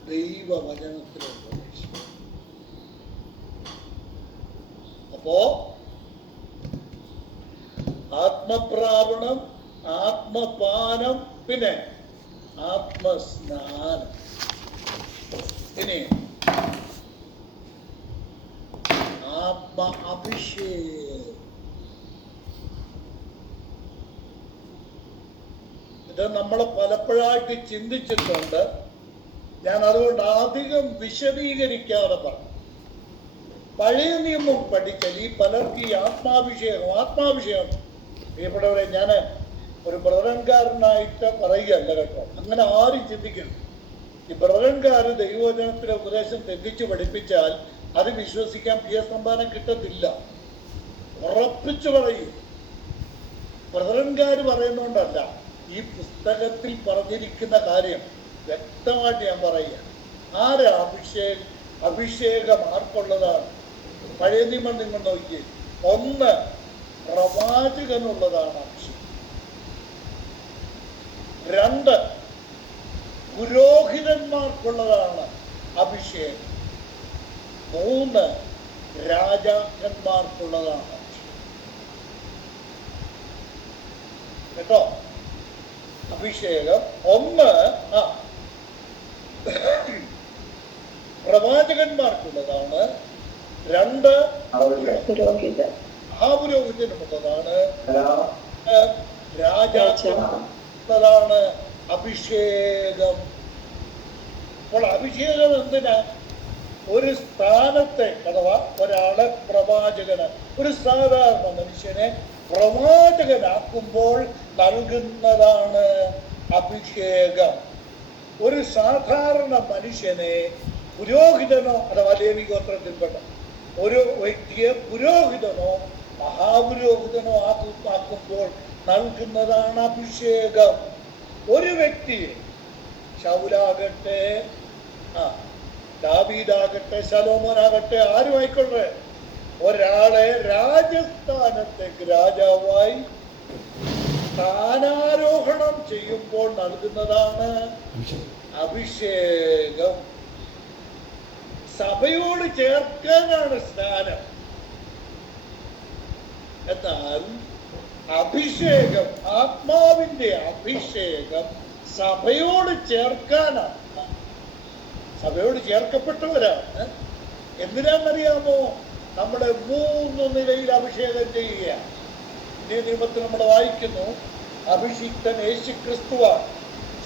ദൈവവചനത്തിലെ ഉപദേശം. അപ്പോ ആത്മപ്രാപണം, ആത്മപാനം, പിന്നെ ആത്മസ്നാനം, ഇനി ആത്മ അഭിഷേകം. ഇത് നമ്മൾ പലപ്പോഴായിട്ട് ചിന്തിച്ചിട്ടുണ്ട്. ഞാൻ അതുകൊണ്ട് അധികം വിശദീകരിക്കാതെ പറഞ്ഞു. പഴയ നിയമം പഠിച്ചാൽ ഈ പലർക്ക് ഈ ആത്മാഭിഷേകം പ്രിയപ്പെട്ടവരെ, ഞാൻ ഒരു ബ്രദറൻകാരനായിട്ട് പറയുകയല്ല കേട്ടോ. അങ്ങനെ ആരും ചിന്തിക്കണം. ഈ ബ്രദറൻകാർ ദൈവവചനത്തിലെ ഉപദേശം തെറ്റിച്ച് പഠിപ്പിച്ചാൽ അത് വിശ്വസിക്കാൻ PS സമ്മാനം കിട്ടത്തില്ല. ഉറപ്പിച്ചു പറയും. ബ്രദറൻകാർ പറയുന്നോണ്ടല്ല, ഈ പുസ്തകത്തിൽ പറഞ്ഞിരിക്കുന്ന കാര്യം വ്യക്തമായിട്ട് ഞാൻ പറയുക. ആരാ അഭിഷേകം ആർക്കുള്ളതാണ്? പഴയ നിയമം നിങ്ങൾ നോക്കി. 1, പ്രവാചകനുള്ളതാണ് അഭിഷേകം. 2, പുരോഹിതന്മാർക്കുള്ളതാണ് അഭിഷേകം. 3, രാജാക്കന്മാർക്കുള്ളതാണ് അഭിഷേകം. കേട്ടോ? അഭിഷേകം 1 പ്രവാചകന്മാർക്കുള്ളതാണ്. 2 മഹാപുരോഹിതനുള്ളതാണ്. രാജാക്കന്മാർക്കുള്ളതാണ് അഭിഷേകം. അപ്പോൾ അഭിഷേകം എന്തിനാ? ഒരു സ്ഥാനത്തെ അഥവാ ഒരാളെ പ്രവാചകന്, ഒരു സാധാരണ മനുഷ്യനെ പ്രവാചകനാക്കുമ്പോൾ നൽകുന്നതാണ് അഭിഷേകം. ഒരു സാധാരണ മനുഷ്യനെ പുരോഹിതനോ അഥവാ ലേവിഗോത്രത്തിൽപ്പെട്ട ഒരു വ്യക്തിയെ പുരോഹിതനോ മഹാപുരോഹിതനോ ആക്കുമ്പോൾ നൽകുന്നതാണ് അഭിഷേകം. ഒരു വ്യക്തിയെ ശൗലാകട്ടെ, ദാവീദാകട്ടെ, ശലോമോനാകട്ടെ, ആരും ആയിക്കൊള്ളേ, ഒരാളെ രാജസ്ഥാനത്തേക്ക് രാജാവായി സ്ഥാനാരോഹണം ചെയ്യുമ്പോൾ നൽകുന്നതാണ് അഭിഷേകം. സഭയോട് ചേർക്കാനാണ് സ്നാനം. എന്നാൽ അഭിഷേകം, ആത്മാവിന്റെ അഭിഷേകം സഭയോട് ചേർക്കാനാണ്. സഭയോട് ചേർക്കപ്പെട്ടവരാണ്. എന്തിനാണെന്നറിയാമോ? നമ്മുടെ 3 നിലയിൽ അഭിഷേകം ചെയ്യുക. പുതിയ നിയമത്തിൽ നമ്മൾ വായിക്കുന്നു, അഭിഷിക്തൻ യേശുക്രിസ്തുവാണ്.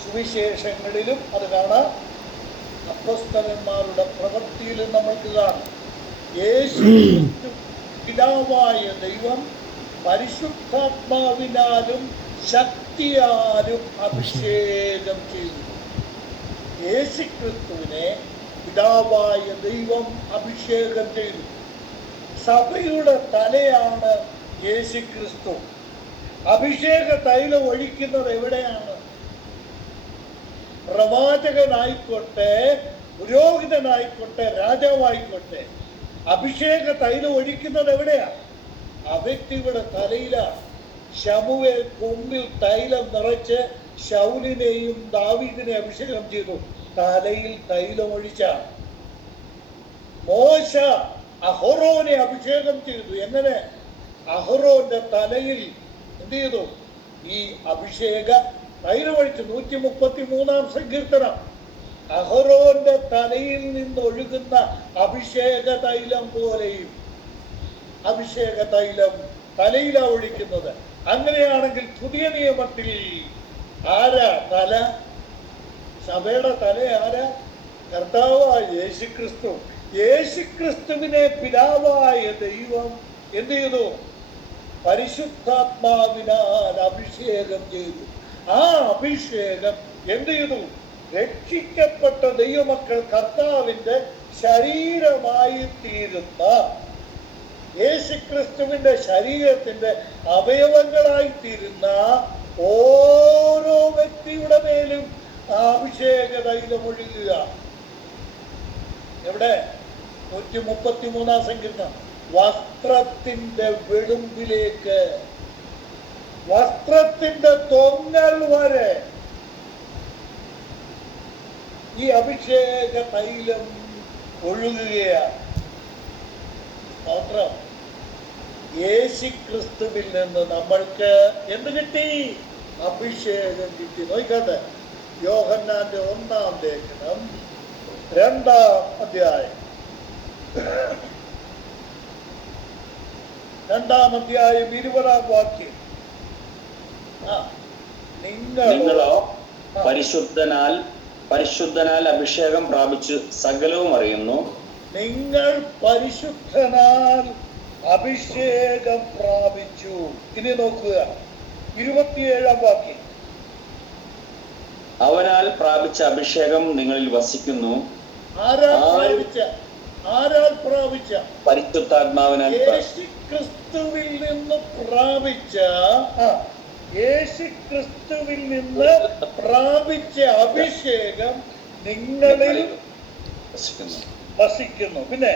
സുവിശേഷങ്ങളിലും അത് കാണാം, അപ്പോസ്തലന്മാരുടെ പ്രവൃത്തിയിലും നമ്മൾക്ക് കാണാം. യേശുക്രിസ്തു പിതാവായ ദൈവം പരിശുദ്ധാത്മാവിനാലും ശക്തിയാലും അഭിഷേകം ചെയ്തു. യേശുക്രിസ്തുവിനെ പിതാവായ ദൈവം അഭിഷേകം ചെയ്തു. സഭയുടെ തലയാണ് യേശു ക്രിസ്തു. അഭിഷേക തൈലം ഒഴിക്കുന്നത് എവിടെയാണ്? പ്രവാചകനായിക്കോട്ടെ, പുരോഹിതനായിക്കോട്ടെ, രാജാവായിക്കോട്ടെ, അഭിഷേക തൈലം ഒഴിക്കുന്നത് എവിടെയാണ്? ആ വ്യക്തിയുടെ തലയിലാണ്. ശമൂവേൽ കൊമ്പിൽ തൈലം നിറച്ച് ശൗലിനെയും ദാവീദിനെ അഭിഷേകം ചെയ്തു. തലയിൽ തൈലം ഒഴിച്ചാണ്. മോശ അഹരോനെ അഭിഷേകം ചെയ്തു. എങ്ങനെ? അഹരോന്റെ തലയിൽ എന്ത് ചെയ്തു? ഈ അഭിഷേക തൈലം ഒഴിച്ചു. 133-ാം സങ്കീർത്തനം. അഹരോന്റെ തലയിൽ നിന്ന് ഒഴുകുന്ന അഭിഷേക തൈലം പോലെയും. അഭിഷേക തൈലം തലയിലാ ഒഴിക്കുന്നത്. അങ്ങനെയാണെങ്കിൽ പുതിയ നിയമത്തിൽ ആരാ തല? സഭയുടെ തല ആരാ? കർത്താവായ യേശുക്രിസ്തു. യേശുക്രിസ്തുവിനെ പിതാവായ ദൈവം എന്ത് ചെയ്തു? പരിശുദ്ധാത്മാവിനാൽ അഭിഷേകം ചെയ്തു. ആ അഭിഷേകം എന്ത് ചെയ്തു? രക്ഷിക്കപ്പെട്ട ദൈവമക്കൾ കർത്താവിന്റെ ശരീരമായി തീരുന്ന, യേശുക്രിസ്തുവിന്റെ ശരീരത്തിന്റെ അവയവങ്ങളായി തീരുന്ന ഓരോ വ്യക്തിയുടെ മേലും അഭിഷേക തൈലം ഒഴുകുക. എവിടെ? 133-ാം സങ്കീർത്തനം. വസ്ത്രത്തിന്റെ വെളുമ്പിലേക്ക്, വസ്ത്രത്തിന്റെ തൊങ്ങൽ വരെ ഈ അഭിഷേക തൈലം ഒഴുകുകയാണ്. സ്തോത്രം. യേശുക്രിസ്തുവിൽ നിന്ന് നമ്മൾക്ക് എന്ത് കിട്ടി? അഭിഷേകം കിട്ടി. നോക്കട്ടെ, യോഹന്നാന്റെ 1-ാം ലേഖനം 2-ാം അധ്യായം 2-ാം അധ്യായം 20-ാം വാക്യം. നിങ്ങളോ പരിശുദ്ധനാൽ അഭിഷേകം പ്രാപിച്ചു സകലവും അറിയുന്നു. നിങ്ങൾ പരിശുദ്ധനാൽ അഭിഷേകം പ്രാപിച്ചു. ഇനി നോക്കുക 27-ാം വാക്യം. അവനാൽ പ്രാപിച്ച അഭിഷേകം നിങ്ങളിൽ വസിക്കുന്നു. ആരാൽ പ്രാപിച്ച? പരിശുദ്ധാത്മാവിനാൽ. യേശുക്രിസ്തുവിൽ നിന്ന് പ്രാപിച്ച, യേശുക്രിസ്തുവിൽ നിന്ന് പ്രാപിച്ച അഭിഷേകം നിങ്ങളിൽ വസിക്കുന്നു. പിന്നെ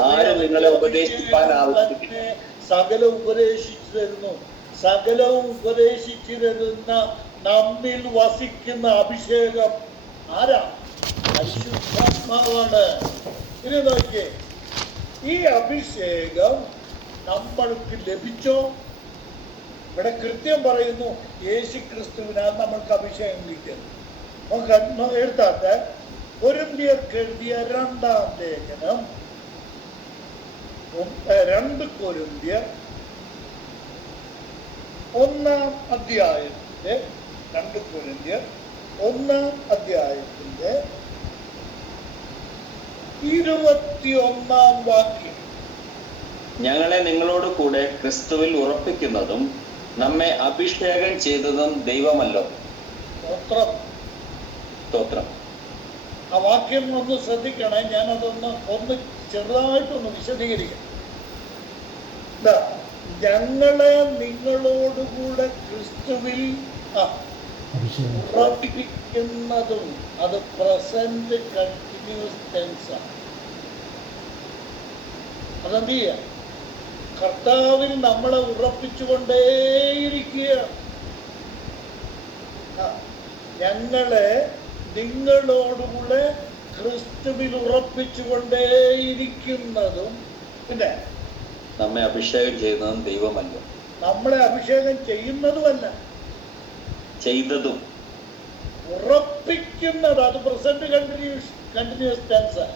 ആരും നിങ്ങളെ ഉപദേശിപ്പാൻ ആവശ്യമില്ല. സകലം ഉപദേശിച്ചു തരുന്നു. സകലവും ഉപദേശിച്ചു തരുന്ന നമ്മിൽ വസിക്കുന്ന അഭിഷേകം ആരാ? പരിശുദ്ധാത്മാവാണ്. ഇനി നോക്കിയേ, ഈ അഭിഷേകം നമ്മൾക്ക് ലഭിച്ചോ? ഇവിടെ കൃത്യം പറയുന്നു, യേശുക്രിസ്തുവിനാൽ നമ്മൾക്ക് അഭിഷേകം കിട്ടുന്നു. നമുക്ക് എഴുത്താട്ടെ, കൊരിന്ത്യർക്ക് എഴുതിയ 2-ാം ലേഖനം 2 കൊരിന്ത്യർ 1-ാം അധ്യായത്തിന്റെ 2 കൊരിന്ത്യർ 1-ാം അധ്യായത്തിന്റെ 21-ാം വാക്യം. ഞങ്ങളെ നിങ്ങളോട് കൂടെ ക്രിസ്തുവിൽ ഉറപ്പിക്കുന്നതും നമ്മെ അഭിഷേകം ചെയ്തതും ദൈവമല്ലോ. സ്തോത്രം. ആ വാക്യം ഒന്ന് ശ്രദ്ധിക്കണേ. ഞാനതൊന്ന് ചെറുതായിട്ടൊന്ന് വിശദീകരിക്കാം. ഞങ്ങളെ നിങ്ങളോടുകൂടെ ക്രിസ്തുവിൽ ഉറപ്പിക്കുന്നതും, അത് പ്രസന്റ് കണ്ടിന്യൂസ് ടെൻസ് ആണ്. അതെന്ത് ചെയ്യാം? കർത്താവിൽ നമ്മളെ ഉറപ്പിച്ചുകൊണ്ടേയിരിക്കുക. ഞങ്ങളെ നിങ്ങളോടുകൂടെ ക്രിസ്തുവിൽ ഉറപ്പിച്ചുകൊണ്ടേയിരിക്കുന്നതും, പിന്നെ നമ്മെ അഭിഷേകം ചെയ്യുന്നതും ദൈവമല്ലോ. നമ്മളെ അഭിഷേകം ചെയ്യുന്നതുമല്ല, ചെയ്തതും. ഉറപ്പിക്കുന്നത്, അത് പ്രസന്റ് കണ്ടിന്യൂസ് ടെൻസ്.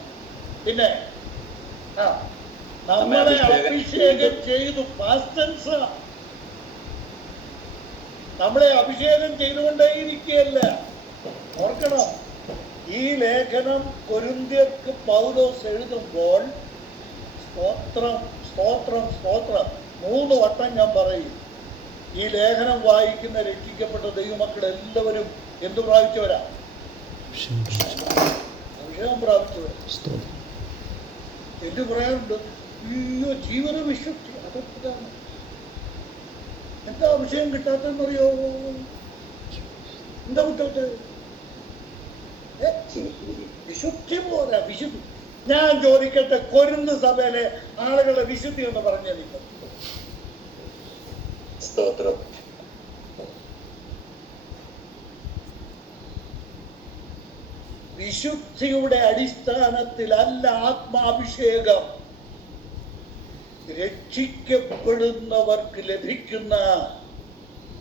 പിന്നെ നമ്മളെ അഭിഷേകം ചെയ്തു, പാസ്റ്റ് ടെൻസ്. നമ്മളെ അഭിഷേകം ചെയ്തുകൊണ്ടേയിരിക്കുകയല്ല. ഓർക്കണം, ഈ ലേഖനം കൊരിന്ത്യർക്ക് പൗലോസ് എഴുതുമ്പോൾ സ്തോത്രം സ്തോത്രം സ്തോത്രം 3 വട്ടം ഞാൻ പറയും. ഈ ലേഖനം വായിക്കുന്ന രക്ഷിക്കപ്പെട്ട ദൈവമക്കൾ എല്ലാവരും എന്ത് പ്രാപിച്ചവരാ? അഭിഷേകം പ്രാപിച്ചവർ. എന്ത് പറയാറുണ്ട്? അയ്യോ, ജീവന വിശുദ്ധി. അതൊക്കെയാണ് എന്താ അഭിഷേകം കിട്ടാത്തെന്നറിയോ? എന്താ കിട്ടാത്ത? വിശുദ്ധി പോരാ, വിശുദ്ധി. ഞാൻ ചോദിക്കട്ടെ, കൊരിന്ത് സഭയിലെ ആളുകളുടെ വിശുദ്ധി എന്ന് പറഞ്ഞെനിക്ക് സ്തോത്രം. വിശുദ്ധിയുടെ അടിസ്ഥാനത്തിലല്ല ആത്മാഭിഷേകം. രക്ഷിക്കപ്പെടുന്നവർക്ക് ലഭിക്കുന്ന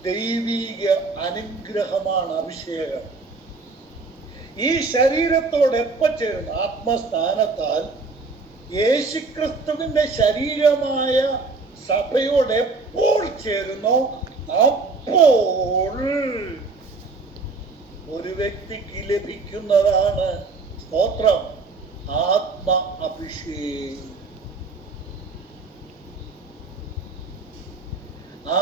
ദൈവീക അനുഗ്രഹമാണ് അഭിഷേകം. ഈ ശരീരത്തോട് എപ്പോൾ ചേരുന്നു? ആത്മസ്ഥാനത്താൽ യേശുക്രിസ്തുവിന്റെ ശരീരമായ സഭയോട് എപ്പോൾ ചേരുന്നോ അപ്പോൾ ഒരു വ്യക്തിക്ക് ലഭിക്കുന്നതാണ് സ്തോത്രം ആത്മ അഭിഷേകം.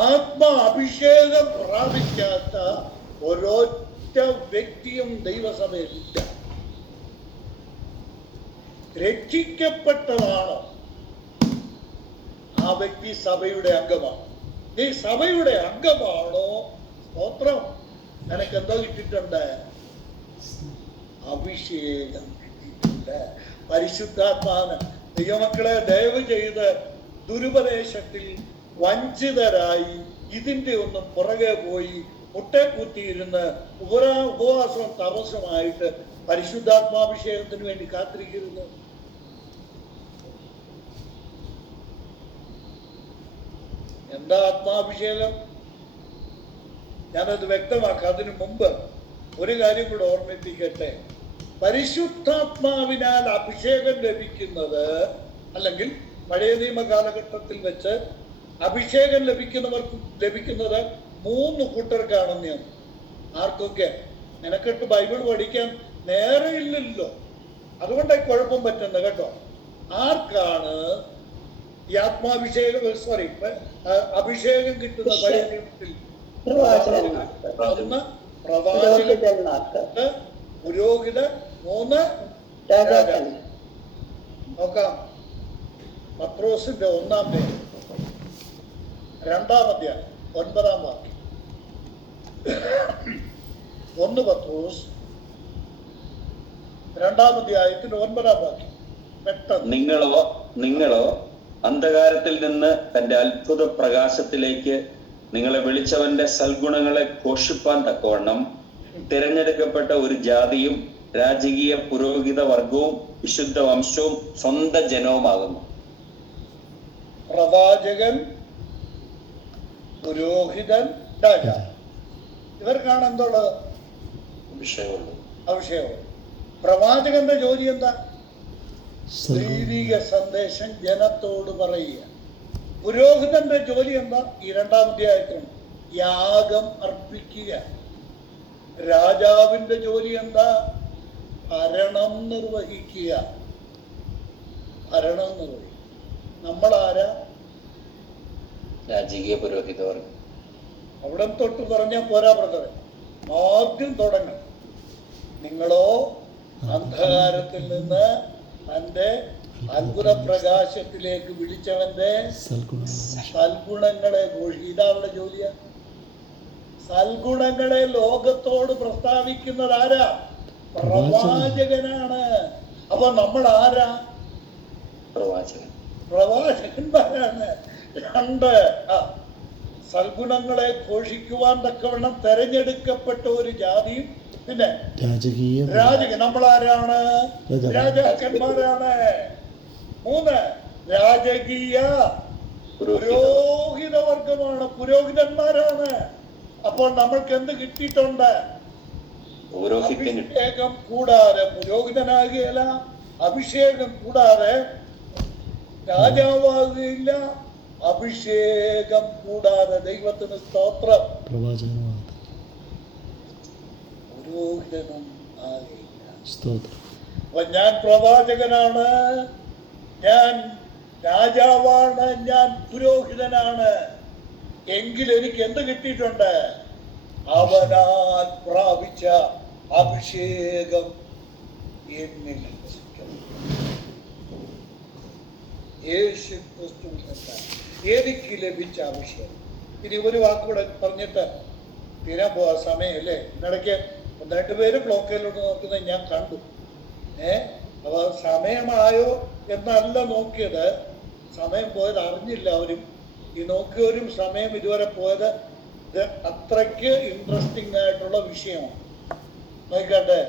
ആത്മ അഭിഷേകം പ്രാപിക്കാത്ത ഒരൊറ്റ വ്യക്തിയും ദൈവസഭയിലില്ല. രക്ഷിക്കപ്പെട്ടതാണോ ആ വ്യക്തി സഭയുടെ അംഗമാണ്. നീ സഭയുടെ അംഗമാണോ സ്തോത്രം നിനക്ക് എന്തോ കിട്ടിയിട്ടുണ്ട്? അഭിഷേകം കിട്ടിയിട്ടുണ്ട്. പരിശുദ്ധാത്മാവിന് ദൈവമക്കളെ, ദയവ് ചെയ്ത് ദുരുപദേശത്തിൽ വഞ്ചിതരായി ഇതിന്റെ ഒന്നും പുറകെ പോയി മുട്ടെ കുത്തിയിരുന്ന് ഉപവാസവും തപസ്സുമായിട്ട് പരിശുദ്ധാത്മാഭിഷേകത്തിന് വേണ്ടി കാത്തിരിക്കരുത്. എന്താ ആത്മാഭിഷേകം? ഞാനത് വ്യക്തമാക്കാം. അതിനു മുമ്പ് ഒരു കാര്യം കൂടെ ഓർമ്മിപ്പിക്കട്ടെ. പരിശുദ്ധാത്മാവിനാൽ അഭിഷേകം ലഭിക്കുന്നത്, അല്ലെങ്കിൽ പഴയ നിയമ കാലഘട്ടത്തിൽ വെച്ച് അഭിഷേകം ലഭിക്കുന്നത് 3 കൂട്ടർക്കാണെന്ന് ഞാൻ. ആർക്കൊക്കെ? നിനക്കിട്ട് ബൈബിൾ പഠിക്കാൻ നേരെയില്ലല്ലോ, അതുകൊണ്ടായി കുഴപ്പം പറ്റുന്നത് കേട്ടോ. ആർക്കാണ് ഈ ആത്മാഭിഷേകം അഭിഷേകം കിട്ടുന്ന പഴയ നിയമത്തിൽ? ഒന്ന് പ്രവാചകൻ, പുരോഹിതൻ, 3 രാജാവ്. നോക്കാം. പത്രോസിന്റെ 1-ാം പേര് 2-ാം അധ്യായം 9-ാം വാക്യം. 1 പത്രോസ് 2-ാം അധ്യായത്തിന് 9-ാം വാക്യം. പെട്ടെന്ന്. നിങ്ങളോ അന്ധകാരത്തിൽ നിന്ന് തന്റെ അത്ഭുത പ്രകാശത്തിലേക്ക് നിങ്ങളെ വിളിച്ചവന്റെ സൽഗുണങ്ങളെ ഘോഷിപ്പാൻ തക്കവണ്ണം തിരഞ്ഞെടുക്കപ്പെട്ട ഒരു ജാതിയും രാജകീയ പുരോഹിത വർഗവും വിശുദ്ധ വംശവും സ്വന്തം ജനവുമാകുന്നു. പ്രവാചകൻ, പുരോഹിതൻ, രാജാവ്, ഇവർക്കാണ് എന്തുള്ളത്? അഭിഷേകം. പ്രവാചകന്റെ ജോലി എന്താ? ദൈവിക സന്ദേശം ജനത്തോട് പറയുക. പുരോഹിതന്റെ ജോലി എന്താ? ഈ 2-ാം അധ്യായത്തിലുണ്ട്, യാഗം അർപ്പിക്കുക. രാജാവിന്റെ ജോലി എന്താ? ഭരണം നിർവഹിക്കുക. നമ്മളാരാ? രാജകീയ പുരോഹിതവർഗം. അവിടെ തൊട്ട് പറഞ്ഞാൽ പോരാ ബ്രദറെ, ആദ്യം തുടങ്ങണം. നിങ്ങളോ അന്ധകാരത്തിൽ നിന്ന് തന്റെ അത്ഭുത പ്രകാശത്തിലേക്ക് വിളിച്ചവന്റെ സൽഗുണങ്ങളെ ഘോഷിക്കുക. ഇതാ അവിടെ ജോലിയാ. സൽഗുണങ്ങളെ ലോകത്തോട് പ്രസ്താവിക്കുന്നത് ആരാ? പ്രവാചകനാണ്. അപ്പൊ നമ്മൾ ആരാ? പ്രവാചകന്മാരാണ്. 2 സൽഗുണങ്ങളെ ഘോഷിക്കുവാൻ തക്കവണ്ണം തെരഞ്ഞെടുക്കപ്പെട്ട ഒരു ജാതിയും, പിന്നെ നമ്മളാരാണ്? രാജാക്കന്മാരാണ്. 3 രാജകീയ പുരോഹിത വർഗമാണ്, പുരോഹിതന്മാരാണ്. അപ്പോൾ നമ്മൾക്ക് എന്ത് കിട്ടിയിട്ടുണ്ട്? അഭിഷേകം കൂടാതെ പുരോഹിതനാകുകയില്ല, അഭിഷേകം കൂടാതെ രാജാവാകുകയില്ല, അഭിഷേകം കൂടാതെ ദൈവത്തിന് സ്തോത്രം പുരോഹിതനും ആകില്ല. അപ്പൊ ഞാൻ പ്രവാചകനാണ്, ഞാൻ രാജാവാണ്, ഞാൻ പുരോഹിതനാണ് എങ്കിൽ എനിക്ക് എന്ത് കിട്ടിയിട്ടുണ്ട്? അവനാൽ പ്രാപിച്ച അഭിഷേകം എന്നിൽ യേശു ക്രിസ്തുവിൽ നിന്ന് എനിക്ക് ലഭിച്ച അഭിഷേകം. ഇനി ഒരു വാക്കുകൂടെ പറഞ്ഞിട്ട് തീരാൻ പോവാ സമയമല്ലേ. ഇടയ്ക്ക് ഒന്ന് രണ്ട് പേര് ക്ലോക്കിലോട്ട് നോക്കുന്നത് ഞാൻ കണ്ടു. അപ്പൊ സമയമായോ എന്നല്ല നോക്കിയത്, സമയം പോയത് അറിഞ്ഞില്ല അവരും. ഈ നോക്കിയവരും സമയം ഇതുവരെ പോയത്. ഇത് അത്രയ്ക്ക് ഇൻട്രസ്റ്റിംഗ് ആയിട്ടുള്ള വിഷയമാണ്. നോക്കട്ടെ,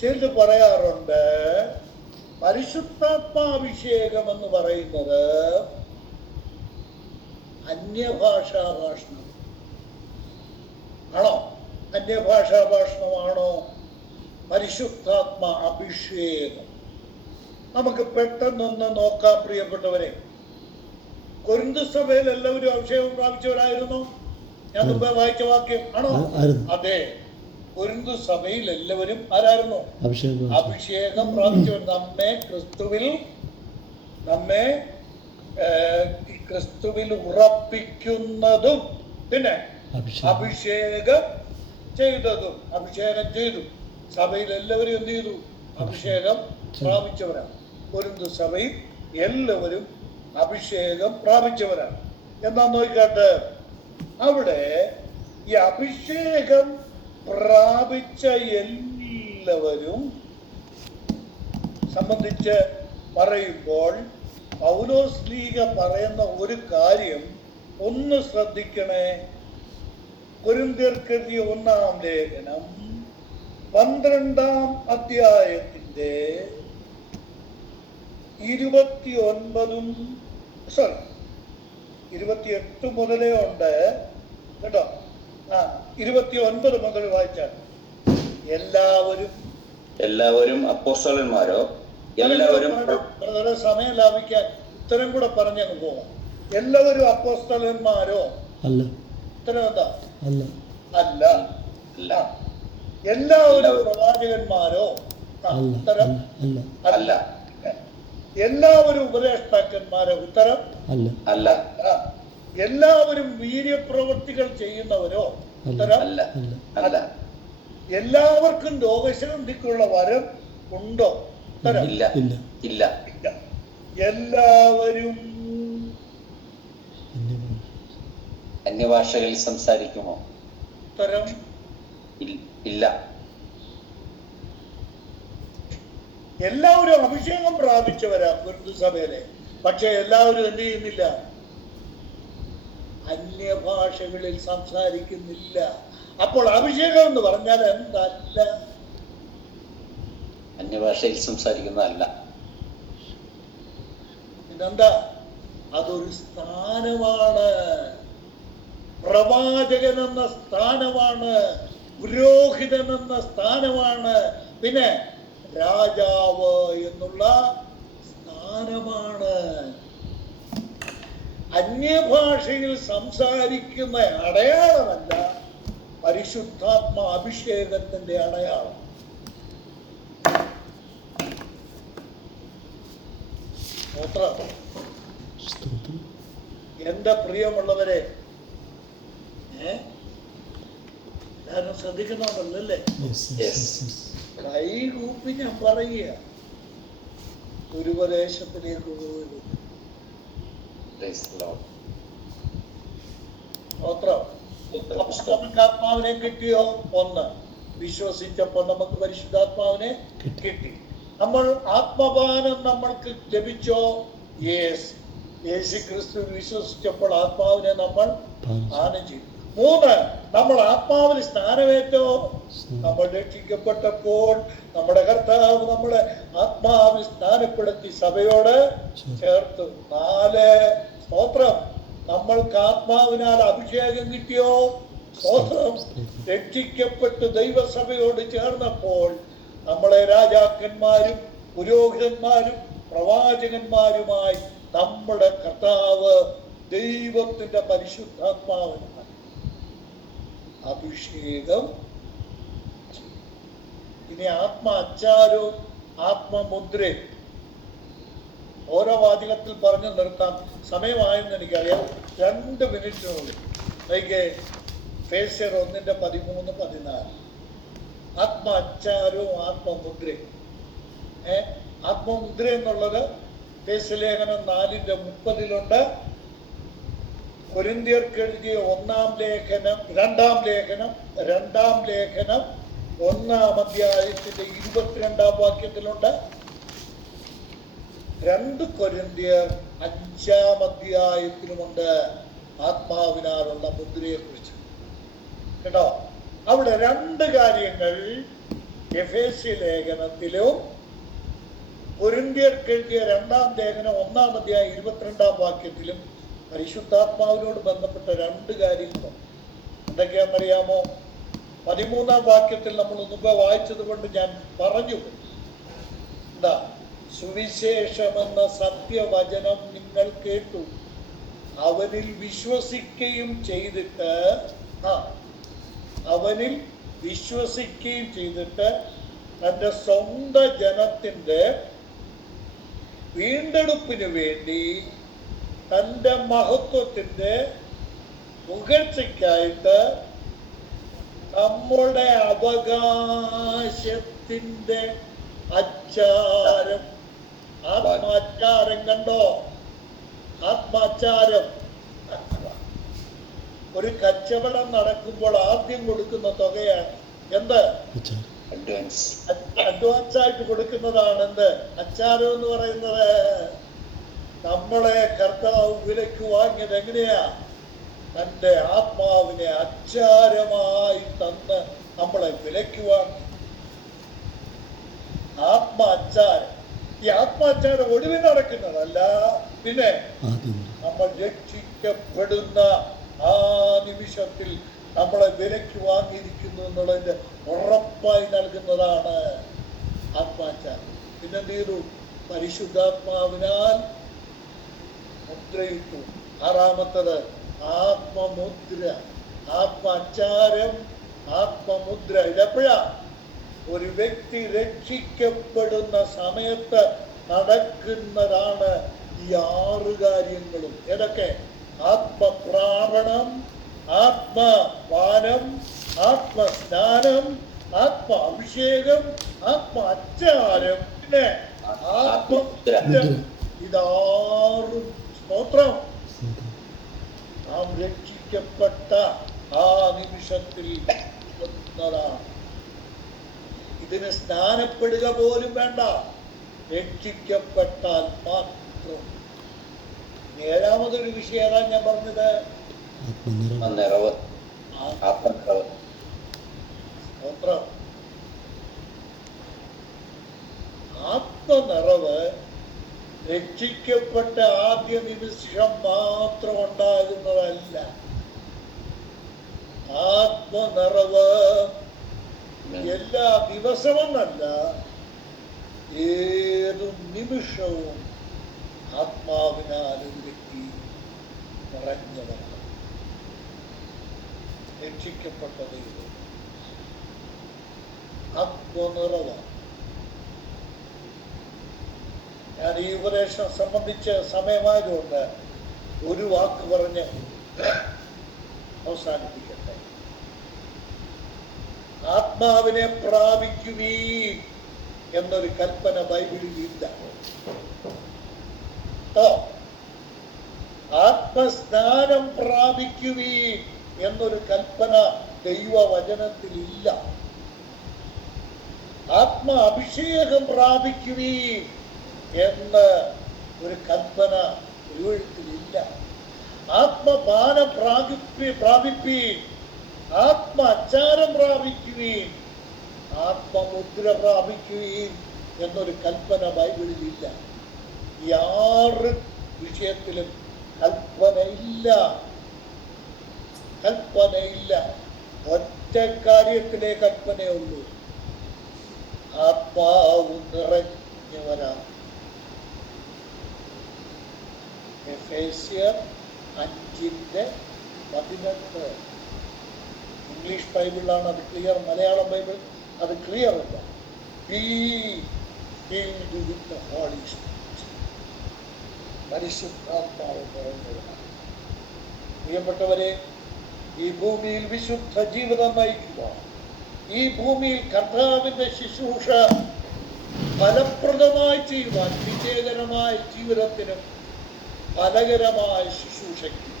ചിലത് പറയാറുണ്ട് പരിശുദ്ധാത്മാഭിഷേകം എന്ന് പറയുന്നത് അന്യഭാഷാ ഭാഷണം ആണോ? അന്യഭാഷാ ഭാഷണമാണോ പരിശുദ്ധാത്മാ അഭിഷേകം? നമുക്ക് പെട്ടെന്നൊന്ന് നോക്കാം പ്രിയപ്പെട്ടവരെ. കൊരിന്ത് സഭയിൽ എല്ലാവരും അഭിഷേകം പ്രാപിച്ചവരായിരുന്നു. ഞാൻ മുമ്പേ വായിച്ച വാക്യം ആണോ? അതെ, കൊരിന്ത് സഭയിൽ എല്ലാവരും ആരായിരുന്നു? അഭിഷേകം പ്രാപിച്ചവർ. നമ്മെ ക്രിസ്തുവിൽ ഉറപ്പിക്കുന്നതും പിന്നെ അഭിഷേകം ചെയ്തു. സഭയിൽ എല്ലാവരും എന്ത് ചെയ്തു? അഭിഷേകം പ്രാപിച്ചവരാണ്. കൊരിന്ത് സഭയിൽ എല്ലാവരും അഭിഷേകം പ്രാപിച്ചവരാണ്. എന്നാ നോക്കട്ടെ, അവിടെ ഈ അഭിഷേകം പ്രാപിച്ച എല്ലാവരും സംബന്ധിച്ച് പറയുമ്പോൾ പൗലോസ് ലീഗ പറയുന്ന ഒരു കാര്യം ഒന്ന് ശ്രദ്ധിക്കണേ. കൊരിന്ത്യർക്കെഴുതിയ 1-ാം ലേഖനം 12-ാം അധ്യായത്തിന്റെ 28 മുതലേ ഉണ്ട് കേട്ടോ. 29 മുതൽ വായിച്ചാൽ എല്ലാവരും അപ്പോസ്തലന്മാരോ? എല്ലാവരും സമയം ലാഭിക്കാൻ ഉത്തരം കൂടെ പറഞ്ഞങ്ങ് പോവാം. എല്ലാവരും അപ്പോസ്തലന്മാരോ? അല്ല. ഉത്തരം എന്താ? അല്ല. എല്ലാവരും പ്രവാചകന്മാരോ? ഉത്തരം അല്ല. എല്ലാവരും ഉപദേഷ്ടാക്കന്മാരോ? ഉത്തരം അല്ല. എല്ലാവരും വീര്യപ്രവൃത്തികൾ ചെയ്യുന്നവരോ? ഉത്തരം അല്ല. എല്ലാവർക്കും രോഗശാന്തിക്കുള്ള വരം ഉണ്ടോ? ഉത്തരം ഇല്ല. എല്ലാവരും അന്യഭാഷകളിൽ സംസാരിക്കുമോ? ഉത്തരം ഇല്ല. എല്ലാവരും അഭിഷേകം പ്രാപിച്ചവരാ കൊരിന്ത് സഭയിലെ. പക്ഷെ എല്ലാവരും എന്ത് ചെയ്യുന്നില്ല? അന്യഭാഷകളിൽ സംസാരിക്കുന്നില്ല. അപ്പോൾ അഭിഷേകം എന്ന് പറഞ്ഞാൽ എന്തല്ല? അന്യഭാഷയിൽ സംസാരിക്കുന്നതല്ല. ഇതെന്താ? അതൊരു സ്ഥാനമാണ്. പ്രവാചകൻ എന്ന സ്ഥാനമാണ്, പുരോഹിതൻ എന്ന സ്ഥാനമാണ്, പിന്നെ രാജാവ് എന്നുള്ള സ്ഥാനമാണ്. അന്യഭാഷയിൽ സംസാരിക്കുന്ന അടയാളമല്ല പരിശുദ്ധാത്മാ അഭിഷേകത്തിന്റെ അടയാളം. എന്റെ പ്രിയമുള്ളവരെ, എല്ലാരും ശ്രദ്ധിക്കുന്നുണ്ടല്ലേ? കൈകൂപ്പി ഞാൻ പറയുക, ദുരുപദേശത്തിലേക്ക് പോകരുത്. ആത്മാവിനെ കിട്ടിയോ? ഒന്ന്, വിശ്വസിച്ചപ്പോൾ നമുക്ക് പരിശുദ്ധാത്മാവിനെ കിട്ടി. നമ്മൾ ആത്മപാനം നമ്മൾക്ക് ലഭിച്ചോ? യേശു ക്രിസ്തു വിശ്വസിച്ചപ്പോൾ ആത്മാവിനെ നമ്മൾ പാനം ചെയ്തു. 3, നമ്മൾ ആത്മാവിൽ സ്നാനമേറ്റോ? നമ്മൾ രക്ഷിക്കപ്പെട്ടപ്പോൾ നമ്മുടെ കർത്താവ് നമ്മളെ ആത്മാവിൽ സ്നാനപ്പെടുത്തി സഭയോട് ചേർത്തു. 4, സ്തോത്രം, നമ്മൾക്ക് ആത്മാവിനാൽ അഭിഷേകം കിട്ടിയോ? സ്തോത്രം, രക്ഷിക്കപ്പെട്ട് ദൈവസഭയോട് ചേർന്നപ്പോൾ നമ്മളെ രാജാക്കന്മാരും പുരോഹിതന്മാരും പ്രവാചകന്മാരുമായി നമ്മുടെ കർത്താവ് ദൈവത്തിന്റെ പരിശുദ്ധാത്മാവിനാൽ അഭിഷേകം. ഇനി ആത്മാച്ചാരവും ആത്മമുദ്രയും ഓരോ വാചകത്തിൽ പറഞ്ഞു നിർത്താം. സമയമായെന്ന് എനിക്കറിയാം. 2 മിനിറ്റിനുള്ളിൽ ഫേസ്യർ 1:13-14 ആത്മാച്ചാരവും ആത്മമുദ്രയും. ആത്മമുദ്ര എന്നുള്ളത് ഫേസ്യലേഖനം 4:30 കൊരിന്ത്യർക്ക് എഴുതിയ രണ്ടാം ലേഖനം 1-ാം അധ്യായത്തിന്റെ 22-ാം വാക്യത്തിലുണ്ട്. 2 കൊരിന്ത്യർ 5-ാം അധ്യായത്തിലുമുണ്ട് ആത്മാവിനാലുള്ള മുദ്രയെ കുറിച്ച്. കേട്ടോ, അവിടെ 2 കാര്യങ്ങൾ എഫേസ്യ ലേഖനത്തിലും കൊരിന്ത്യർക്ക് എഴുതിയ 2-ാം ലേഖനം 1-ാം അധ്യായം 22-ാം വാക്യത്തിലും പരിശുദ്ധാത്മാവിനോട് ബന്ധപ്പെട്ട 2 കാര്യങ്ങളും. എന്തൊക്കെയാണെന്നറിയാമോ? 13-ാം വാക്യത്തിൽ നമ്മൾ മുമ്പ് വായിച്ചത് കൊണ്ട് ഞാൻ പറഞ്ഞു. എന്താ? സുവിശേഷമെന്ന സത്യവചനം നിങ്ങൾ കേട്ടു, അവനിൽ വിശ്വസിക്കുകയും ചെയ്തിട്ട് തന്റെ സ്വന്തം ജനത്തിന്റെ വീണ്ടെടുപ്പിന് വേണ്ടി തന്റെ മഹത്വത്തിന്റെ പുകഴ്ചയ്ക്കായിട്ട് നമ്മുടെ അവകാശത്തിന്റെ അച്ചാരം, ആത്മാച്ചാരം. കണ്ടോ? ആത്മാച്ചാരം. ഒരു കച്ചവടം നടക്കുമ്പോൾ ആദ്യം കൊടുക്കുന്ന തുകയാണ് എന്ത്? അഡ്വാൻസ് ആയിട്ട് കൊടുക്കുന്നതാണ് എന്ത്? അച്ചാരം എന്ന് പറയുന്നത്. നമ്മളെ കർത്താവ് വിലയ്ക്ക് വാങ്ങിയത് എങ്ങനെയാ? തന്റെ ആത്മാവിനെ അച്ചാരമായി തന്ന് നമ്മളെ വിലയ്ക്ക് വാങ്ങി. ആത്മാച്ചാരം. ഈ ആത്മാച്ചാരം ഒടുവിൽ നടക്കുന്നതല്ല, പിന്നെ നമ്മൾ രക്ഷിക്കപ്പെടുന്ന ആ നിമിഷത്തിൽ നമ്മളെ വിലയ്ക്ക് വാങ്ങിയിരിക്കുന്നു എന്നുള്ളതിന്റെ ഉറപ്പായി നൽകുന്നതാണ് ആത്മാച്ചാരം. പിന്നെന്ത് ചെയ്തു? പരിശുദ്ധാത്മാവിനാൽ മുദ്രയിട്ടു. 6-ാമത്തത് ആത്മമുദ്ര. ആത്മാച്ചാരം, ആത്മമുദ്ര. ഇതെപ്പോഴാ? ഒരു വ്യക്തി രക്ഷിക്കപ്പെടുന്ന സമയത്ത് നടക്കുന്നതാണ് ഈ 6 കാര്യങ്ങളും. ഏതൊക്കെ? ആത്മപ്രാപണം, ആത്മപാനം, ആത്മസ്നാനം, ആത്മ അഭിഷേകം, ആത്മാച്ചാരം, പിന്നെ ആത്മമുദ്ര. ഇതാറും സ്തോത്രം നാം രക്ഷിക്കപ്പെട്ട ആ നിമിഷത്തിൽ വന്നതാണ്. ഇതിന് സ്നാനപ്പെടുക പോലും വേണ്ട, രക്ഷിക്കപ്പെട്ടാൽ മാത്രം. 7-മതൊരു വിഷയം ഏതാ ഞാൻ പറഞ്ഞത്? ആത്മനിറവ് രക്ഷിക്കപ്പെട്ട ആദ്യ നിമിഷം മാത്രം ഉണ്ടാകുന്നതല്ല. ആത്മനിറവ് എല്ലാ ദിവസമെന്നല്ല, ഏതു നിമിഷവും ആത്മാവിനാൽ ഒരു വ്യക്തി നിറഞ്ഞവരാണ്. രക്ഷിക്കപ്പെട്ട ദൈവം ആത്മനിറവാണ്. ഞാൻ ഈ ഉപദേശം സംബന്ധിച്ച് സമയമായതുകൊണ്ട് ഒരു വാക്ക് പറഞ്ഞ് അവസാനിപ്പിക്കട്ടെ. ആത്മാവിനെ പ്രാപിക്കുവീൻ എന്നൊരു കൽപ്പന ബൈബിളിൽ ഇല്ല. ആത്മസ്നാനം പ്രാപിക്കുവീൻ എന്നൊരു കൽപ്പന ദൈവവചനത്തിലില്ല. ആത്മ അഭിഷേകം പ്രാപിക്കുവീൻ എന്ന് ഒരു കൽപ്പന തിരുവെഴുത്തിലില്ല. ആത്മപാനം പ്രാപിപ്പീൻ, ആത്മ അച്ചാരം പ്രാപിക്കുവീൻ, ആത്മമുദ്ര പ്രാപിക്കുവീൻ എന്നൊരു കൽപ്പന ബൈബിളിലില്ല. ഈ 6 വിഷയത്തിലും കൽപ്പനയില്ല. ഒറ്റ കാര്യത്തിലെ കൽപ്പനയുള്ളൂ, ആത്മാവ് നിറഞ്ഞവരാണ്. എഫേസ്യർ 5:18. ഇംഗ്ലീഷ് ബൈബിളിലാണ് അത് ക്ലിയർ, മലയാളം ബൈബിൾ അത് ക്ലിയർ അല്ല. Be filled with the Holy Spirit. പരിശുദ്ധാത്മാവ് നിറഞ്ഞവരാണ്. പ്രിയപ്പെട്ടവരെ, ഈ ഭൂമിയിൽ വിശുദ്ധ ജീവിതം നയിക്കുക, ഈ ഭൂമിയിൽ കർത്താവിന്റെ ശുശ്രൂഷ ഫലപ്രദമായി ചെയ്യുവാൻ, വിജയകരമായ ജീവിതത്തിനും ഫലകരമായ ശുശ്രൂഷയ്ക്കും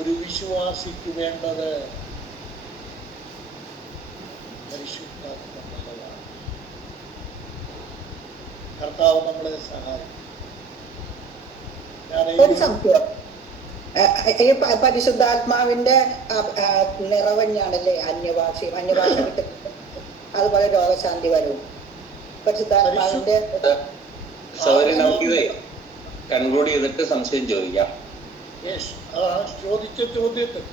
ഒരു വിശ്വാസിക്ക് വേണ്ടത് പരിശുദ്ധാത്മാവാണ്. കർത്താവ് നമ്മളെ സഹായിക്കും. ഒരു സംശയം, ഈ പരിശുദ്ധാത്മാവിന്റെ നിറവഞ്ഞാണല്ലേ അന്യഭാഷ കിട്ടും, അതുപോലെ രോഗശാന്തി വരും. പരിശുദ്ധാത്മാവിന്റെ സൗകര്യം നമുക്കിത് കൺക്ലൂഡ് ചെയ്തിട്ട് സംശയം ചോദിക്കാം. ചോദിച്ച ചോദ്യത്തിൽ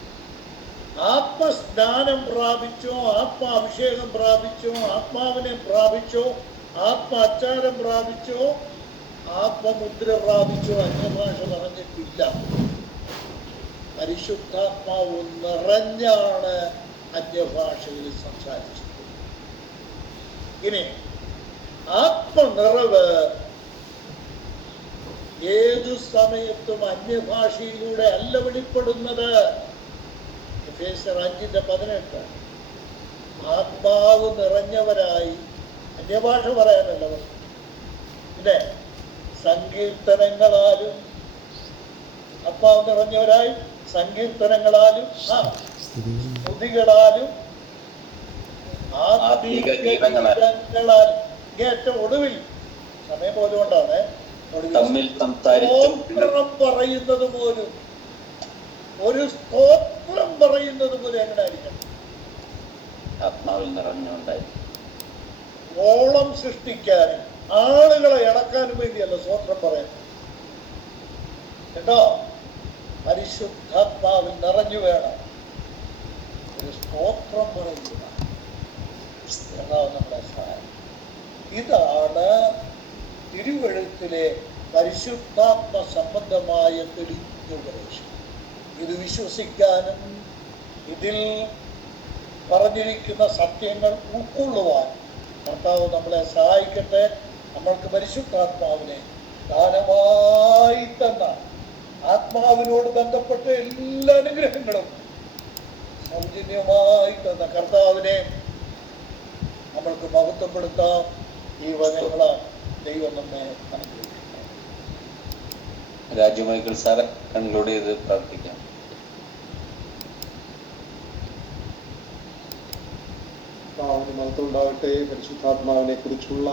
ആത്മസ്നാനം പ്രാപിച്ചോ, ആത്മാഭിഷേകം പ്രാപിച്ചോ, ആത്മാവിനെ പ്രാപിച്ചോ, ആത്മാച്ചാരം പ്രാപിച്ചോ, ആത്മമുദ്ര പ്രാപിച്ചോ അന്യഭാഷ പറഞ്ഞിട്ടില്ല. പരിശുദ്ധാത്മാവ് നിറഞ്ഞാണ് അന്യഭാഷയിൽ സംസാരിച്ചത്. ഇനി ആത്മനിറവ് ഏതു സമയത്തും അന്യഭാഷയിലൂടെ അല്ല വെളിപ്പെടുന്നത്. എഫേസ്യർ 5:18 ആത്മാവ് നിറഞ്ഞവരായി അന്യഭാഷ പറയാനല്ല, പിന്നെ സങ്കീർത്തനങ്ങളാലും ആത്മാവ് നിറഞ്ഞവരായി സങ്കീർത്തനങ്ങളാലും സ്തുതികളാലും ആത്മീക ഗീതങ്ങളാലും ഏറ്റവും ഒടുവിൽ സമയം പോലും കൊണ്ടാണ് സ്തോത്രം പറയുന്നത് പോലും, ഒരു സ്തോത്രം പറയുന്നത് പോലും എങ്ങനെ ആയിരിക്കണം? ആത്മാവിൽ നിറഞ്ഞുണ്ടായി. ഓളം സൃഷ്ടിക്കാനും ആളുകളെ ഇളക്കാനും വേണ്ടിയല്ല സ്തോത്രം പറയാൻ കേട്ടോ. പരിശുദ്ധാത്മാവിൽ നിറഞ്ഞു വേണം ഒരു സ്തോത്രം പറയുക. നമ്മളെ സഹായം. ഇതാണ് തിരുവെഴുത്തിലെ പരിശുദ്ധാത്മ സംബന്ധമായ തെളിഞ്ഞുപദേശം. ഇത് വിശ്വസിക്കാനും ഇതിൽ പറഞ്ഞിരിക്കുന്ന സത്യങ്ങൾ ഉൾക്കൊള്ളുവാൻ കർത്താവ് നമ്മളെ സഹായിക്കട്ടെ. നമ്മൾക്ക് പരിശുദ്ധാത്മാവിനെ ദാനമായി തന്ന ആത്മാവിനോട് ബന്ധപ്പെട്ട എല്ലാ അനുഗ്രഹങ്ങളും സൗജന്യമായി തന്ന കർത്താവിനെ നമ്മൾക്ക് മഹത്വപ്പെടുത്താം. ഈ വചനങ്ങളാൽ ദൈവം നമ്മെ അനുഗ്രഹിക്കട്ടെ. രാജു മൈക്കിൾ സാറ് കൺക്ലൂഡ് ചെയ്ത് പ്രാർത്ഥിക്കാം. മഹത്വം ഉണ്ടാവട്ടെ. പരിശുദ്ധാത്മാവിനെ കുറിച്ചുള്ള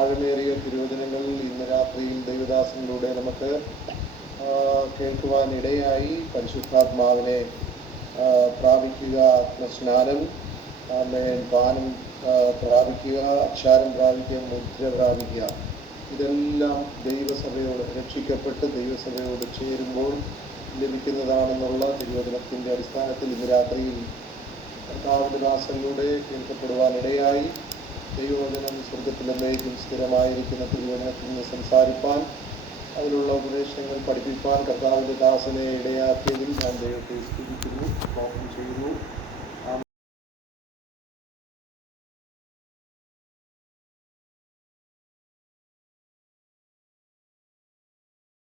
ആഴമേറിയ തിരുവചനങ്ങൾ ഇന്ന് രാത്രിയിൽ ദൈവദാസനിലൂടെ നമുക്ക് കേൾക്കുവാൻ ഇടയായി. പരിശുദ്ധാത്മാവിനെ പ്രാപിക്കുക, ആത്മസ്നാനം, പാനം പ്രാപിക്കുക, അക്ഷാരം പ്രാപിക്കുക, മുദ്ര പ്രാപിക്കുക, ഇതെല്ലാം ദൈവസഭയോട് രക്ഷിക്കപ്പെട്ട് ദൈവസഭയോട് ചേരുമ്പോൾ ലഭിക്കുന്നതാണെന്നുള്ള തിരുവചനത്തിൻ്റെ അടിസ്ഥാനത്തിൽ ഇന്ന് രാത്രിയിൽ കർത്താവിൻ്റെ ദാസനിലൂടെ കേൾക്കപ്പെടുവാനിടയായി. ദൈവവചനം സ്വർഗത്തിലെന്നേക്കും സ്ഥിരമായിരിക്കുന്ന തിരുവചനത്തിൽ നിന്ന് സംസാരിപ്പാൻ, അതിലുള്ള ഉപദേശങ്ങൾ പഠിപ്പിക്കാൻ കർത്താവിൻ്റെ ദാസനെ ഇടയാക്കിയതിൽ ഞാൻ ദൈവത്തെ സ്തുതിക്കുന്നു, സ്തോത്രം ചെയ്യുന്നു.